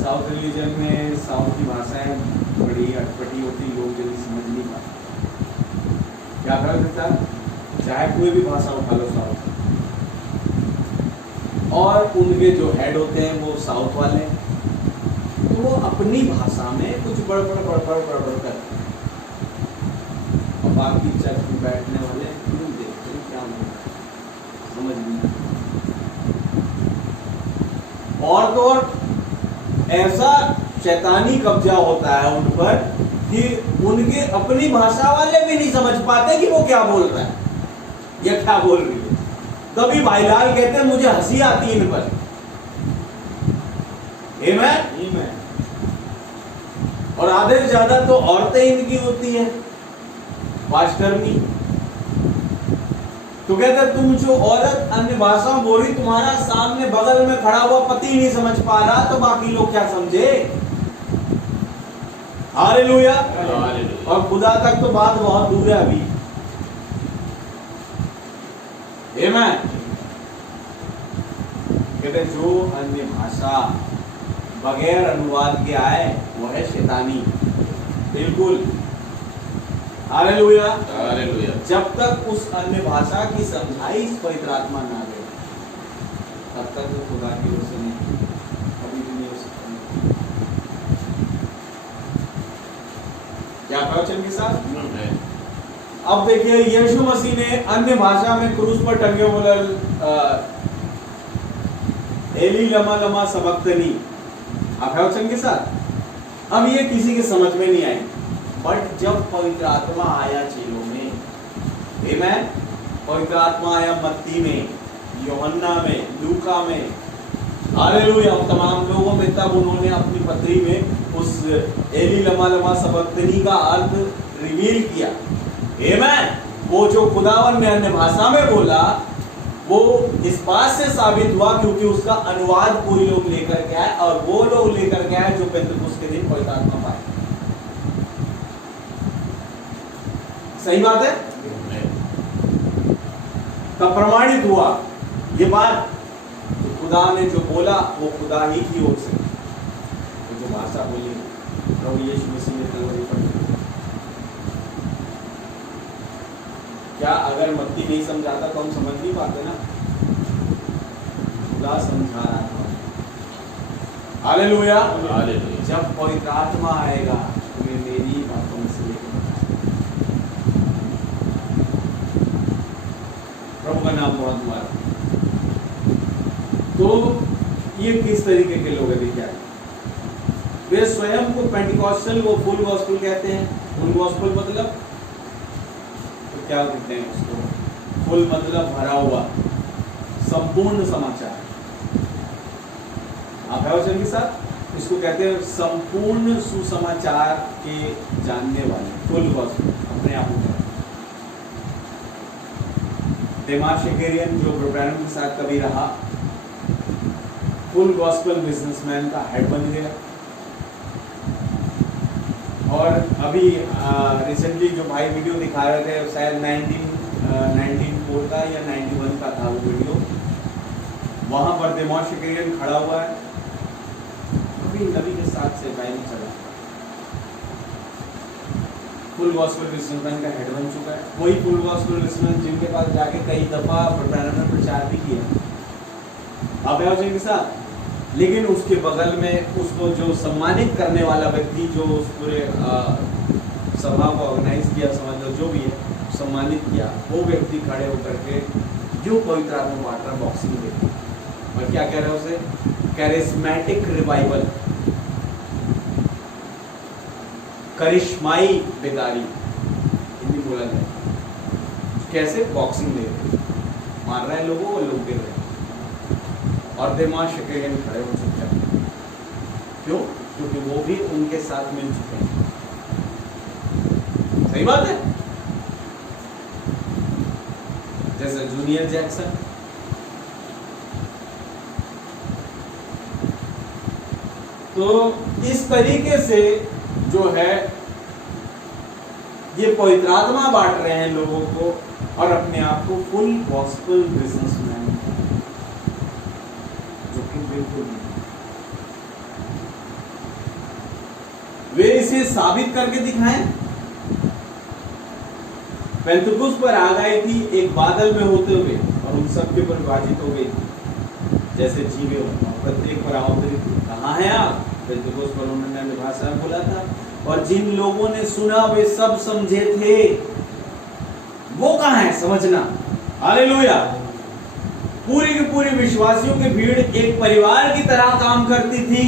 साउथ रिलीजन में साउथ की भाषाएं बड़ी अटपटी होती, लोग जल्दी समझ नहीं पाते। क्या फर्क था? चाहे कोई भी भाषा उठा लो साउथ, और उनके जो हेड होते हैं वो साउथ वाले, तो वो अपनी भाषा में कुछ बड़बड़ करते हैं और बाकी चर्च में बैठने वाले देखते हैं क्या समझ नहीं। और तो और ऐसा शैतानी कब्जा होता है उन पर कि उनके अपनी भाषा वाले भी नहीं समझ पाते कि वो क्या बोल रहा है या क्या बोल रही है। तभी भाईलाल कहते हैं मुझे हंसी आती है इन पर। आमीन। और आधे से ज्यादा तो औरतें इनकी होती है पास्टरनी। तो कहते हैं तुम जो औरत अन्य भाषा में बोली, तुम्हारा सामने बगल में खड़ा हुआ पति नहीं समझ पा रहा, तो बाकी लोग क्या समझे। हालेलुया। और खुदा तक तो बात बहुत दूर है अभी। आमीन। कहते जो अन्य भाषा बगैर अनुवाद के आए वो है शैतानी। बिल्कुल। हालेलुया। हालेलुया। जब तक उस अन्य भाषा की समझाई पवित्र आत्मा ना दे तब तक वो खुदा की ओर से नहीं, कभी भी नहीं हो सकता। क्या वचन के साथ? अब देखिए यीशु मसीह ने अन्य भाषा में क्रूस पर टंगे बोला एली लमा लमा सबक्तनी। आप है वचन के साथ? अब ये किसी के समझ में नहीं आई, बट जब पवित्र आत्मा आया चेलों में, आमीन, पवित्र आत्मा आया मत्ती में, यूहन्ना में, लूका में, हालेलुया, तमाम लोगों में, तब उन्होंने अपनी पत्री में उस एली लमा लमा सबक्तनी का अर्थ रिवील किया। आमीन। वो जो खुदावन ने अन्य भाषा में बोला वो इस बात से साबित हुआ क्योंकि उसका अनुवाद कोई लोग लेकर के आए, और वो लोग लेकर के आए जो पेंतुकोस के दिन पवित्र आत्मा पाए। सही बात है? तब प्रमाणित हुआ ये बात, तो खुदा ने जो बोला वो खुदा ही की ओर से, तो जो भाषा बोली प्रभु यीशु मसीह ने कलवरी पर। क्या अगर मत्ती नहीं समझाता तो हम समझ नहीं पाते ना, खुदा समझा रहा था। हालेलुया। जब पवित्र आत्मा आएगा तुम्हें मेरी बातों में से लेकर प्रभु का नाम बहुत हुआ। तो ये किस तरीके के लोग हैं? क्या वे स्वयं को पेंटिकॉस्टल, वो फुल गॉस्पेल कहते हैं। फुल गॉस्पेल मतलब तो क्या कहते हैं उसको? फुल मतलब भरा हुआ, संपूर्ण समाचार। आप है वचन के साथ, इसको कहते हैं संपूर्ण सुसमाचार के जानने वाले, फुल गॉस्पेल अपने आप में। डेमास शेकेरियन जो ब्रैनम के साथ कभी रहा, फुल गॉस्पेल बिजनेसमैन का हेड बन गया। और अभी रिसेंटली जो भाई वीडियो दिखा रहे थे, शायद 1994 का या 91 का था वो वीडियो, वहां पर डेमास शेकेरियन खड़ा हुआ है, अभी नबी के साथ से भाई नहीं चला, फुल गॉस्पेल बिजनेसमैन का हेड बन चुका है। वही फुल गॉस्पेल बिजनेसमैन जिनके पास जाके कई दफा प्रचार भी किया, आप है के साथ। लेकिन उसके बगल में उसको जो सम्मानित करने वाला व्यक्ति, जो उस पूरे सभा को ऑर्गेनाइज किया, समझ लो जो भी है, सम्मानित किया, वो व्यक्ति खड़े होकर के जो पवित्र आत्मा बांट रहा, बॉक्सिंग देती, और क्या कह रहे हैं उसे? कैरिस्मेटिक रिवाइवल, करिश्माई बेदारी हिंदी बोला जाए। कैसे? बॉक्सिंग दे मार रहे हैं लोगों को, लोग गिर रहे हैं, और डेमास शेकेरियन खड़े हो चुके हैं। क्यों? क्योंकि वो भी उनके साथ मिल चुके हैं। सही बात है? जैसे जूनियर जैक्सन, तो इस तरीके से जो है ये पवित्र आत्मा बांट रहे हैं लोगों को, और अपने आप को फुल गॉस्पेल बिजनेसमैन, जो कि बिल्कुल नहीं। वे इसे साबित करके दिखाएं। पेंतुकुस्त पर आ गई थी एक बादल में होते हुए, और उन सबके ऊपर विभाजित हो गई थी जैसे जीवे हो, प्रत्येक पर अवतरित थी। कहाँ है आप? पेंतुकुस्त पर उन्होंने भाषा में बोला था, और जिन लोगों ने सुना वे सब समझे थे। वो कहाँ है? समझना। हालेलुया। पूरी की पूरी विश्वासियों की भीड़ एक परिवार की तरह काम करती थी।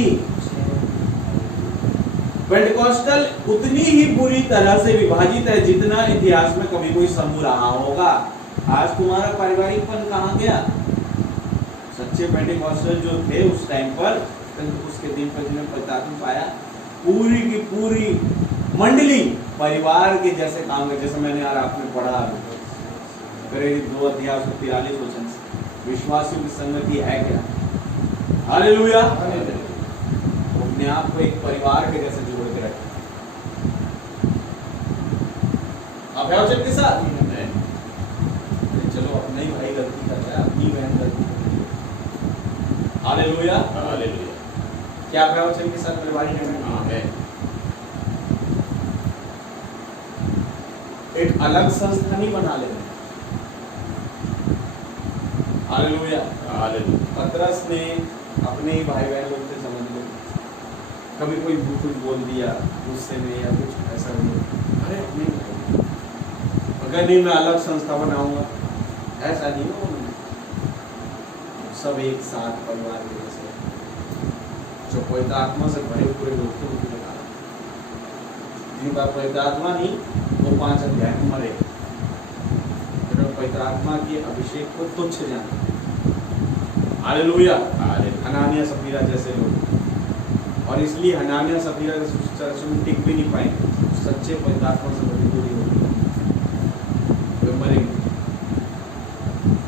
पेंटिकॉस्टल उतनी ही बुरी तरह से विभाजित है जितना इतिहास में कभी कोई समूह रहा होगा। आज तुम्हारा पारिवारिकपन कहाँ गया? सच्चे पेंटिकॉस्टल जो थे उस टाइम पर, उसके दिन पर जिन्हें पवित्र पाया, पूरी की पूरी मंडली परिवार के जैसे काम कर, जैसे मैंने यार आपने पढ़ा प्रेरित 2 अध्याय 43 वचन से, विश्वासियों की संगति है क्या? हालेलुया। अपने आप को एक परिवार के जैसे जोड़ के रखें। आप है वचन के साथ? चलो अपना ही भाई गलती कर रहा है, अपनी बहन गलती कर रही है। हालेलुया। हालेलुया। क्या है वचन के साथ? मेरे भाई ने एक अलग संस्था नहीं बना लेना। हालेलुया। हालेलुया। पतरस ने अपने ही भाई बहन लोग से, समझ लो, कभी कोई कुछ बोल दिया गुस्से में या कुछ ऐसा हुआ, अरे नहीं, अगर नहीं मैं अलग संस्था बनाऊंगा, ऐसा नहीं हो। सब एक साथ परिवार के जैसे, जो पवित्र आत्मा से भरे पूरे लोग थे उनको बता, जिनका पवित्र आत्मा नहीं वो 5 अध्याय में मरे, पवित्र आत्मा के अभिषेक को तुच्छ जाना। हालेलुया। हनानिया सफीरा जैसे लोग, और इसलिए हनानिया सफीरा के चर्च में टिक भी नहीं पाएंगे, सच्चे पवित्र आत्मा से भरी पूरी होगी, वे मरेंगे,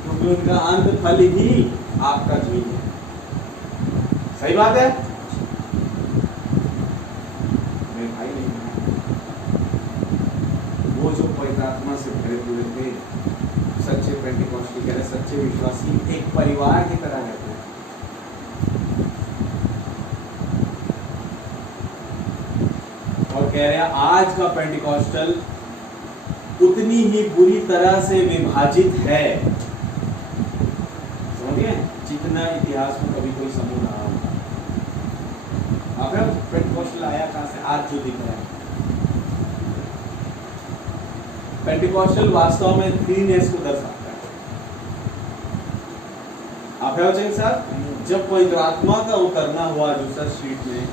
क्योंकि उनका अंत फल ही आपका झील है। सही बात है? मेरे भाई नहीं, वो जो पवित्र आत्मा से भरे हुए थे, सच्चे पेंटिकॉस्टल कह रहे सच्चे विश्वासी एक परिवार की तरह रहते हैं। और कह रहे हैं आज का पेंटिकॉस्टल उतनी ही बुरी तरह से विभाजित है, समझिए, जितना इतिहास में कभी कोई समूह रहा होगा। अब पेंटिकॉस्टल आया कहां से? आज जो दिख रहा है पेंटिकॉस्टल वास्तव में 3S को दर्शाता है। आप है साहब, जब पवित्र आत्मा का उतरना हुआ दूसरा स्ट्रीट में,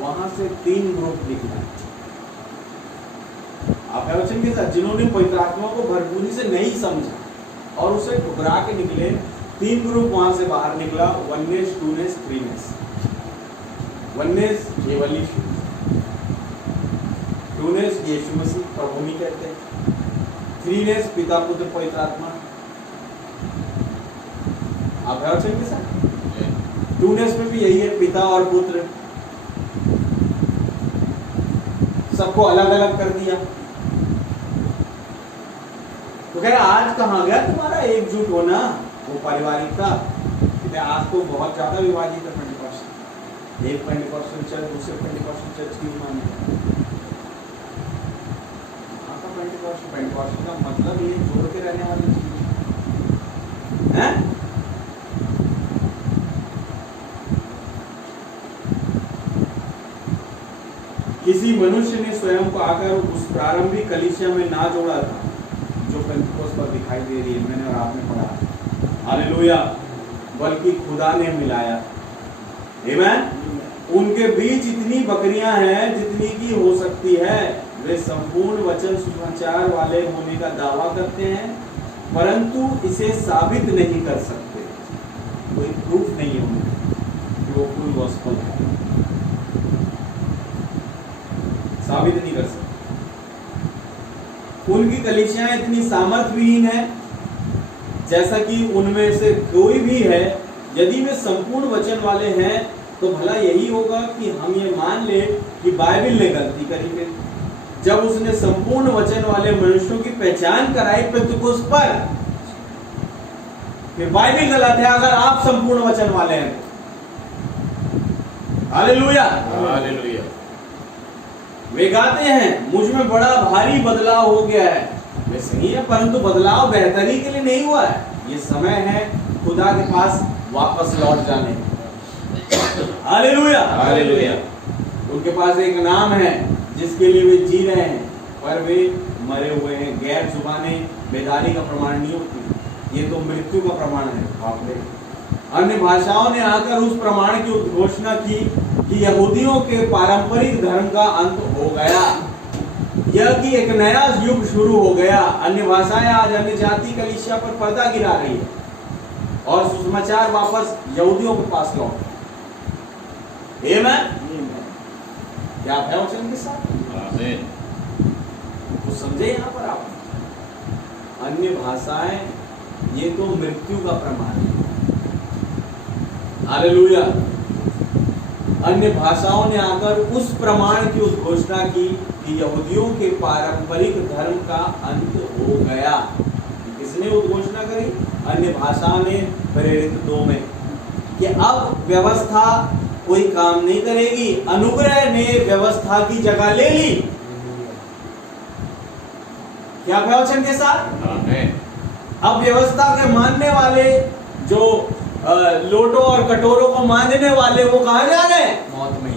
वहां से 3 ग्रुप दिखना है। आप है वचन के साथ, जिन्होंने पवित्र आत्मा को भरपूरी से नहीं समझा और उसे ठुकरा के निकले, 3 ग्रुप वहां से बाहर निकला। 1S, 2S, 3S। 1S केवल यीशु, 2S यीशु मसीह प्रभु ही कहते हैं, 3S पिता पुत्र पवित्र आत्मा। आप है वचन के साथ, 2S में भी यही है, पिता और पुत्र, सबको अलग अलग कर दिया। तो कह रहा आज कहां गया तुम्हारा एकजुट होना, वो पारिवारिकता? आज तो बहुत ज्यादा विभाजित है पेंटिकॉस्टल। एक पेंटिकॉस्टल चर्च दूसरे पेंटिकॉस्टल चर्च की माने। पेंटिकॉस्टल का मतलब ये जोड़ के रहने वाली चीज है। किसी मनुष्य ने स्वयं को आकर उस प्रारंभिक कलीसिया में ना जोड़ा था जो पेंटिकोस्ट पर दिखाई दे रही है, मैंने और आपने पढ़ा, हालेलुया, बल्कि खुदा ने मिलाया। आमीन। उनके बीच इतनी बकरियां हैं जितनी की हो सकती है। वे संपूर्ण वचन सुसमाचार वाले होने का दावा करते हैं, परंतु इसे साबित नहीं कर सकते। कोई प्रूफ नहीं है उनके कि वो फुल गॉस्पेल है, साबित नहीं कर सकते। उनकी कलीसियां इतनी सामर्थ्यहीन है, जैसा कि उनमें से कोई भी है। यदि वे संपूर्ण वचन वाले हैं तो भला यही होगा कि हम ये मान ले कि बाइबल ने गलती करी है जब उसने संपूर्ण वचन वाले मनुष्यों की पहचान कराई पेंतिकोस्त पर। फिर बाइबल गलत है अगर आप संपूर्ण वचन वाले हैं। Hallelujah, hallelujah. वे गाते हैं मुझ में बड़ा भारी बदलाव हो गया है। वे सही है, परंतु बदलाव बेहतरी के लिए नहीं हुआ है। ये समय है खुदा के पास वापस लौट जाने। Hallelujah, hallelujah. उनके पास एक नाम है जिसके लिए वे जी रहे हैं, पर वे मरे हुए हैं। गैर जुबाने बेदारी का प्रमाण नहीं होती, ये तो मृत्यु का प्रमाण है। आपने अन्य भाषाओं ने आकर उस प्रमाण की उद्घोषणा की कि यहूदियों के पारंपरिक धर्म का अंत हो गया, यह कि एक नया युग शुरू हो गया। अन्य भाषाएं आज अन्य जाति कलीसिया पर पर्दा गिरा रही है और सुसमाचार वापस यहूदियों के पास लौट। आमीन। क्या है वचन के साथ? आमीन। तो समझे यहां पर आप, अन्य भाषाएं ये तो मृत्यु का प्रमाण है। हालेलुया। अन्य भाषाओं ने आकर उस प्रमाण की उद्घोषणा की कि यहूदियों के पारंपरिक धर्म का अंत हो गया। किसने उद्घोषणा करी? अन्य भाषाओं ने, प्रेरित 2 में, कि अब व्यवस्था कोई काम नहीं करेगी, अनुग्रह ने व्यवस्था की जगह ले ली। क्या वचन के साथ? आमीन। अब व्यवस्था के मानने वाले जो लोटों और कटोरों को मानने वाले वो कहां जा रहे हैं? मौत में।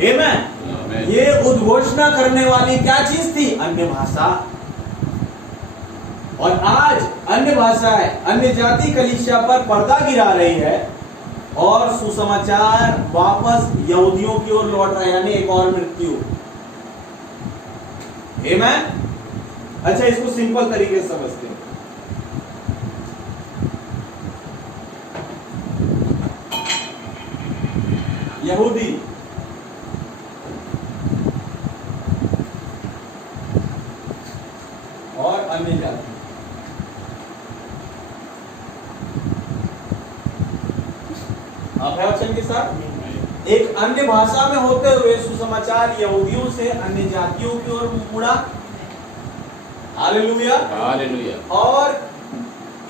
आमीन। ये उद्घोषणा करने वाली क्या चीज थी? अन्य भाषा। और आज अन्य भाषाएं अन्य जाति कलीसिया पर पर्दा गिरा रही है और सुसमाचार वापस यहूदियों की ओर लौट रहा है, यानी एक और मृत्यु। आमीन। अच्छा, इसको सिंपल तरीके से समझते हैं। यहूदी और अन्य जाति, आप है वचन के साथ? एक अन्य भाषा में होते हुए सुसमाचार यहूदियों से अन्य जातियों की ओर मुड़ा। Hallelujah, hallelujah. और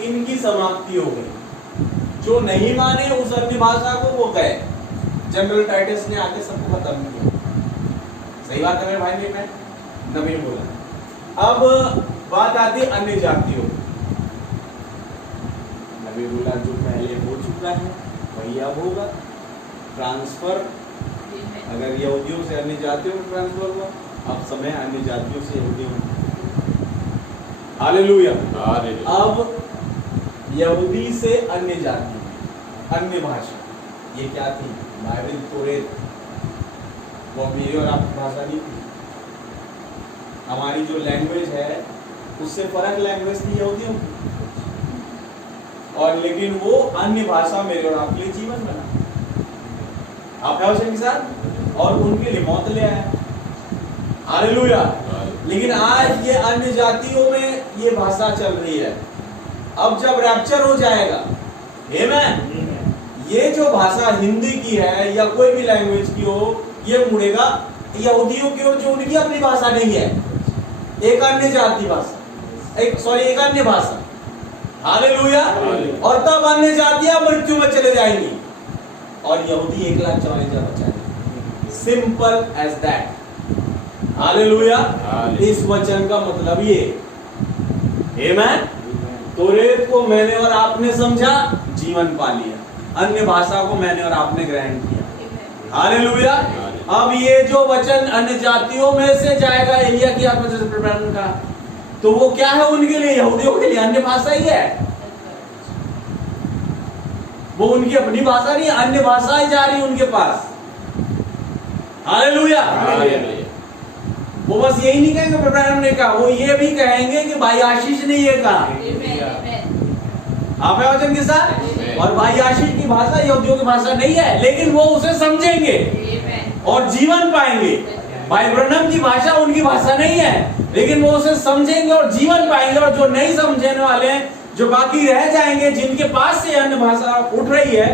इनकी समाप्ति हो गई। जो नहीं माने उस अन्य भाषा को वो गए, जनरल टाइटस ने आके सबको खत्म किया। सही बात है मेरे भाई, ने नवीन बोला। अब बात आती है अन्य जातियों। नबी बोला जो पहले हो चुका है वही अब होगा। ट्रांसफर अगर यहूदियों से अन्य जातियों में ट्रांसफर हुआ, अब समय अन्य जातियों से यहूदियों में। हालेलुया। अब यहूदी से अन्य जाति, अन्य भाषा, ये क्या थी? बाइबल, तोरेत, वो मेरी और आपकी भाषा नहीं थी। हमारी जो लैंग्वेज है उससे फर्क लैंग्वेज थी यहूदियों की, और लेकिन वो अन्य भाषा मेरे और आपके लिए जीवन बना। आप है के साथ, और उनके लिए मौत ले आया। हालेलुया। लेकिन आज ये अन्य जातियों में ये भाषा चल रही है। अब जब रैप्चर हो जाएगा, आमेन, ये जो भाषा हिंदी की है या कोई भी लैंग्वेज की हो, ये मुड़ेगा यहूदियों की ओर जो उनकी अपनी भाषा नहीं है, एक अन्य जाति भाषा, एक अन्य भाषा। हालेलुया। और तब अन्य जातियां मृत्यु में चले जाएंगी और यहूदी 1,40,000 बचाएंगे। Simple as that. हालेलुया। इस वचन का मतलब ये, आमेन। तोरेत को मैंने और आपने समझा, जीवन पा लिया। अन्य भाषा को मैंने और आपने ग्रहण किया। हालेलुया। अब ये जो वचन अन्य जातियों में से जाएगा एलिया की आत्मा से प्रकरण का, तो वो क्या है उनके लिए? यहूदियों के लिए अन्य भाषा ही है। वो उनकी अपनी भाषा नहीं, अन्य भाषा ही जा रही उनके पास। हालेलुया। वो बस यही नहीं कहेंगे प्रभु ने कहा, वो ये भी कहेंगे कि भाई आशीष ने ये कहा। आप है वचन के साथ। और भाई आशीष की भाषा यहूदियों की भाषा नहीं है, लेकिन वो उसे समझेंगे और जीवन पाएंगे। भाई ब्रनम की भाषा उनकी भाषा नहीं है, लेकिन वो उसे समझेंगे और जीवन पाएंगे। और जो नहीं समझने वाले हैं, जो बाकी रह जाएंगे, जिनके पास से अन्य भाषा उठ रही है,